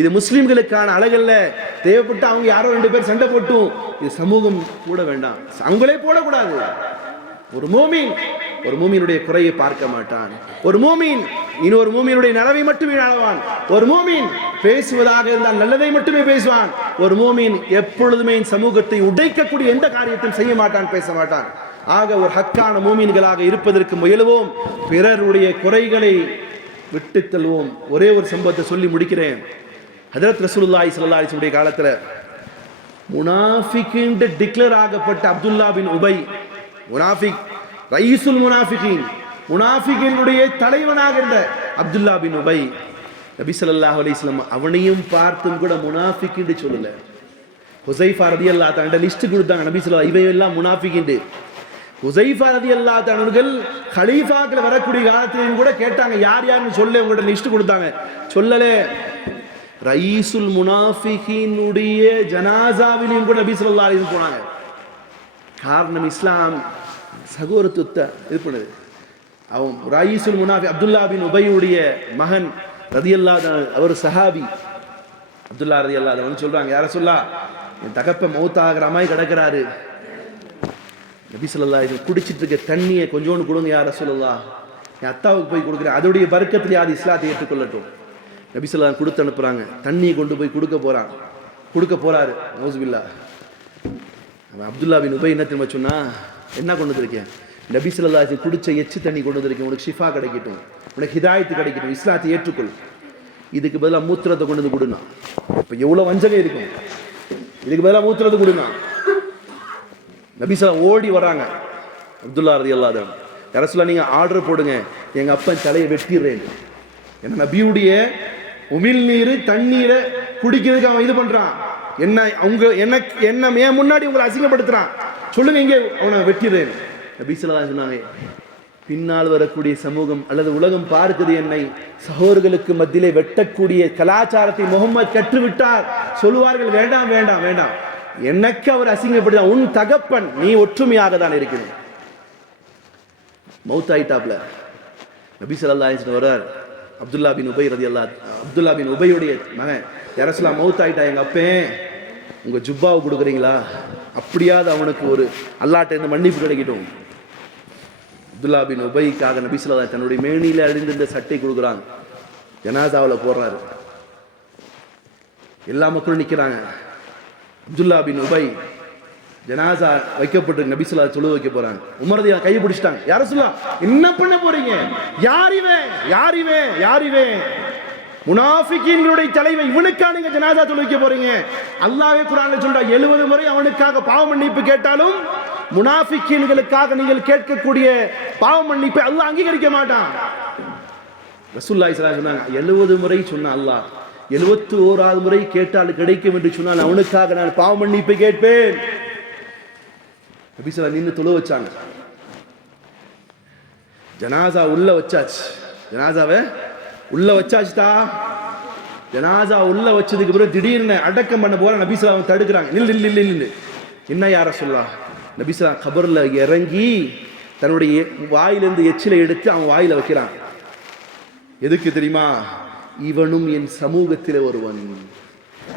இது முஸ்லிம்களுக்கான அழகல்ல. தேவைப்பட்டு அவங்க யாரோ 2 பேர் சண்டை போட்டும் இது சமூகம் கூட வேண்டாம், அவங்களே போடக்கூடாது. ஒரு மூமினுடைய குறையை பார்க்க மாட்டான். ஒரு மூமின் இன்னொரு மூமினுடைய நலவை மட்டுமே நாடுவான். ஒரு மூமின் பேசுவதாக இருந்தால் நல்லதை மட்டுமே பேசுவான். ஒரு மூமின் எப்பொழுதுமே சமூகத்தை உடைக்கக்கூடிய எந்த காரியத்தையும் செய்ய மாட்டான், பேச மாட்டான். ஆக ஒரு ஹக்கான மூமின்களாக இருப்பதற்கு முயலுவோம், பிறருடைய குறைகளை விட்டு தள்ளுவோம். ஒரே ஒரு சம்பவத்தை சொல்லி முடிக்கிறேன். ஹஜ்ரத் ரசூலுல்லாஹி ஸல்லல்லாஹு அலைஹி வஸல்லம் காலத்துல முனாஃபிக் என்று டிக்ளேர் ஆகப்பட்ட அப்துல்லா பின் உபை, முனாஃபிக் ரயீசுல் முனாஃபிகீன், முனாஃபிகினுடைய தலைவனாக இருந்த அப்துல்லா பின் உபை, நபி ஸல்லல்லாஹு அலைஹி வஸல்லம் அவனையும் பார்த்தும் கூட முனாஃபிக் என்று சொல்லல. ஹுஸைஃபா ரலியல்லாஹு தஆலா லிஸ்ட் கொடுத்தாங்க. நபி ஸல்லல்லாஹு இவை எல்லாம் முனாஃபிக் என்று. ஹுஸைஃபா ரலியல்லாஹு தஆலா அவர்கள் கலீஃபாக்கள் வரக்கூடிய காலத்திலும் கூட கேட்டாங்க, யார் யாருன்னு சொல்ல, உங்கள்ட்ட லிஸ்ட் கொடுத்தாங்க. சொல்லலே. ரயீசுல் முனாஃபிகீனுடைய ஜனாசாவிலையும் கூட நபி ஸல்லல்லாஹு அலைஹி வஸல்லம் போனாங்க. காரணம், இஸ்லாம் சகோதரத்துவத்தை இது பண்ணுது. அவன் ரயீசுல் முனாஃபி அப்துல்லா பின் உபையுடைய மகன் ரலியல்லாஹு அன்ஹு, அவர் சஹாபி. அப்துல்லா ரலியல்லாஹு அன்ஹு சொல்றாங்க, யார சொல்லா, என் தகப்ப மௌத்தாகிற மாதிரி கிடக்கிறாரு. நபி ஸல்லல்லாஹு அலைஹி வஸல்லம் குடிச்சிட்டு இருக்க தண்ணியை கொஞ்சோண்டு கொடுங்க யார சொல்லலாம், என் அத்தாவுக்கு போய் கொடுக்குறேன், அதோடைய பரக்கத்தில் யார் இஸ்லாத்தை ஏற்றுக்கொள்ளட்டும். நபி ஸல்லல்லாஹு அலைஹி வஸல்லம் கொடுத்து அனுப்புறாங்க. தண்ணியை கொண்டு போய் கொடுக்க போறாரு. நௌசுபில்லா. அப்துல்லா பின் உபை என்ன திரும்ப சொன்னா, என்ன கொண்டு வந்திருக்கேன்? நபி ஸல்லல்லாஹு அலைஹி வஸல்லம் குடிச்ச எச்சு தண்ணி கொண்டு வந்திருக்கேன், உனக்கு ஷிஃபா கிடைக்கட்டும், உனக்கு ஹிதாயத்து கிடைக்கட்டும், இஸ்லாத்தை ஏற்றுக்கொள். இதுக்கு பதிலாக மூத்திரத்தை கொண்டு வந்து கொடுங்க. இப்போ எவ்வளோ வஞ்சகம் இருக்கும். இதுக்கு பதிலாக மூத்திரத்தை கொடுங்க. நபி ஸல்லல்லாஹு ஓடி வராங்க. அப்துல்லா ரலியல்லாஹு அன்ஹு, யா ரசூலல்லாஹ் நீங்க ஆர்டர் போடுங்க, எங்க அப்பன் தலையை வெட்டிடுறேன். ஏன்னா நபியுடைய உமிழ் நீர் தண்ணீரை குடிக்கிறதுக்கு அவன் இது பண்றான். என்ன ஏன் முன்னாடி உங்களை அசிங்கப்படுத்துறான், சொல்லுங்க இங்கே அவனை வெட்டிடுறேன். நபி ஸல்லல்லாஹு அலைஹி வஸல்லம் சொன்னாங்க, பின்னால் வரக்கூடிய சமூகம் அல்லது உலகம் பார்க்குது என்னை, சகோதரர்களுக்கு மத்தியிலே வெட்டக்கூடிய கலாச்சாரத்தை முகம்மது கற்றுவிட்டார். சொல்லுவார்கள், வேண்டாம் வேண்டாம் வேண்டாம், எனக்கு அவர் அசிங்கப்படுத்த, உன் தகப்பன் நீ ஒற்றுமையாக தான் இருக்கிறது. மௌத் ஆயிட்டாப்ல. நபி ஸல்லல்லாஹு அலைஹி வஸல்லம் வரார். அப்துல்லா பின் உபை ரலியல்லாஹு, அப்துல்லா பின் உபையுடைய மகன், யா ரசூலல்லாஹ் மௌத் ஆயிட்டா, எங்க அப்பே உங்க ஜுப்பாவை கொடுக்குறீங்களா, அப்படியாவது அவனுக்கு ஒரு அல்லாஹ்ட்ட இருந்து மன்னிப்பு கிடைக்கட்டும். அப்துல்லா பின் உபைக்காக நபி ஸல்லல்லாஹு அலைஹி வஸல்லம் தன்னுடைய மேனியில் அழிந்திருந்த சட்டை கொடுக்குறாங்க. ஜனாசாவில் போடுறாரு. எல்லா மக்களும் நிற்கிறாங்க. அப்துல்லா பின் உபை ஜனாசா வைக்கப்பட்டு நபி ஸல்லல்லாஹு அலைஹி வஸல்லம் தொழு வைக்க போறாங்க. உமர் ரலியல்லாஹு கையை பிடிச்சிட்டாங்க. யார சொல்லலாம், என்ன பண்ண போறீங்க? யார் இவன்? யார் இவன்? யார் இவன்? முனாஃபிகீன்களுடைய தலைவன், இவனுக்கா நீங்க ஜனாசா தொழு வைக்க போறீங்க? அல்லாஹ்வே குர்ஆன்ல சொல்றா, 70 முறை அவனுக்காக பாவ மன்னிப்பு கேட்டாலும் முனாஃபிகீன்களுக்காக நீங்கள் கேட்கக்கூடிய பாவ மன்னிப்பை அல்லாஹ் அங்கீகரிக்க மாட்டான். ரசூலுல்லாஹி ஸல்லல்லாஹு அலைஹி வஸல்லம் சொன்னாங்க, 70 முறை சொன்ன அல்லாஹ் 71வது முறை கேட்டால் கிடைக்கும் என்று சொன்னால் அவனுக்காக நான் பாவ மன்னிப்பை கேட்பேன். நபி ஸல்லல்லாஹு நின்று தொழு வச்சாங்க. ஜனாசா உள்ள வச்சாச்சு. ஜனாசாவை உள்ள வச்சாச்சுதா. ஜனாசா உள்ள வச்சதுக்கு பிறகு திடீர்னு அடக்கம் பண்ண போற நபி ஸல்லல்லாஹு தடுக்கிறாங்க. நில்லு. என்ன யார சொல்லா? நபி ஸல்லல்லாஹு கபர்ல இறங்கி தன்னுடைய வாயிலிருந்து எச்சிலை எடுத்து அவன் வாயில வைக்கிறான். எதுக்கு தெரியுமா? இவனும் என் சமூகத்தில் ஒருவன்,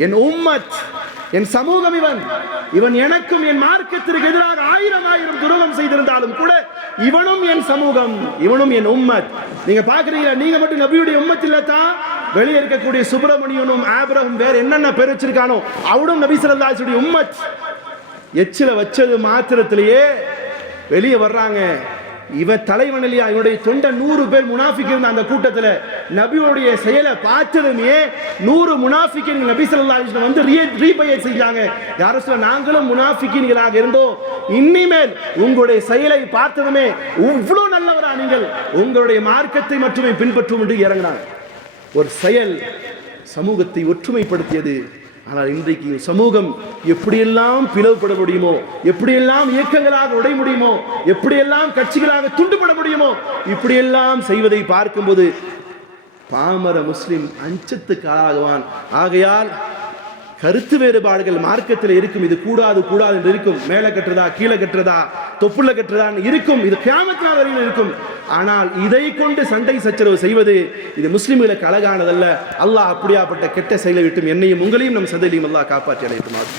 என் உம்மத், என் சமூகம். இவன் எனக்கும் என் மார்க்கத்திற்கு எதிராக ஆயிரம் துரோகம் செய்திருந்தாலும் கூட இவனும் என் சமூகம், இவனும் என் உம்மத். நீங்க பாக்குறீங்களா, நீங்க மட்டும் நபியுடைய உம்மத் இல்லத்தான், வெளியே இருக்கக்கூடிய சுப்பிரமணியனும் ஆபிரகம் வேற என்னென்ன பேர் வச்சிருக்கானோ அவனும் நபி ஸல்லல்லாஹு அலைஹி வஸல்லம் உம்மத். எச்சில வச்சது மாத்திரத்திலேயே வெளியே வர்றாங்க. இவன் தலைவன் இல்லையா? இவனுடைய தொண்டை 100 பேர் முனாஃபிக் இருந்த அந்த கூட்டத்தில் நபியோடைய செயலை பார்த்ததுமே 100 முனாஃபிக்கின் நபி ஸல்லல்லாஹு அலைஹி வஸல்லம் வந்து ரீபயட் செஞ்சாங்க. யார சொல்ல, நாங்களும் முனாஃபிக்கீன்களாக இருந்தோம், இனிமேல் உங்களுடைய செயலை பார்த்ததுமே இவ்வளவு நல்லவரா நீங்கள், உங்களுடைய மார்க்கத்தை மட்டுமே பின்பற்றும் என்று இறங்கினாங்க. ஒரு செயல் சமூகத்தை ஒற்றுமைப்படுத்தியது. ஆனால் இன்றைக்கு சமூகம் எப்படியெல்லாம் பிளவுபட முடியுமோ, எப்படியெல்லாம் இயக்கங்களாக உடை முடியுமோ, எப்படியெல்லாம் கட்சிகளாக துண்டுபட முடியுமோ, இப்படியெல்லாம் செய்வதை பார்க்கும்போது பாமர முஸ்லிம் அச்சத்துக்கு ஆளாகுவான். ஆகையால் கருத்து வேறுபாடுகள் மார்க்கத்தில் இருக்கும். இது கூடாது என்று இருக்கும். மேலே கட்டுறதா, கீழே கட்டுறதா, தொப்புள்ள கட்டுறதா இருக்கும். இது கியாமத் நாள் வரையில் இருக்கும். ஆனால் இதை கொண்டு சண்டை சச்சரவு செய்வது இது முஸ்லிம்களுக்கு அழகானதல்ல. அல்லாஹ் அப்படியாப்பட்ட கெட்ட செயலை விட்டும் என்னையும் உங்களையும் நம் சந்ததியையும் அல்லாஹ் காப்பாற்றி அழைத்துமாறு.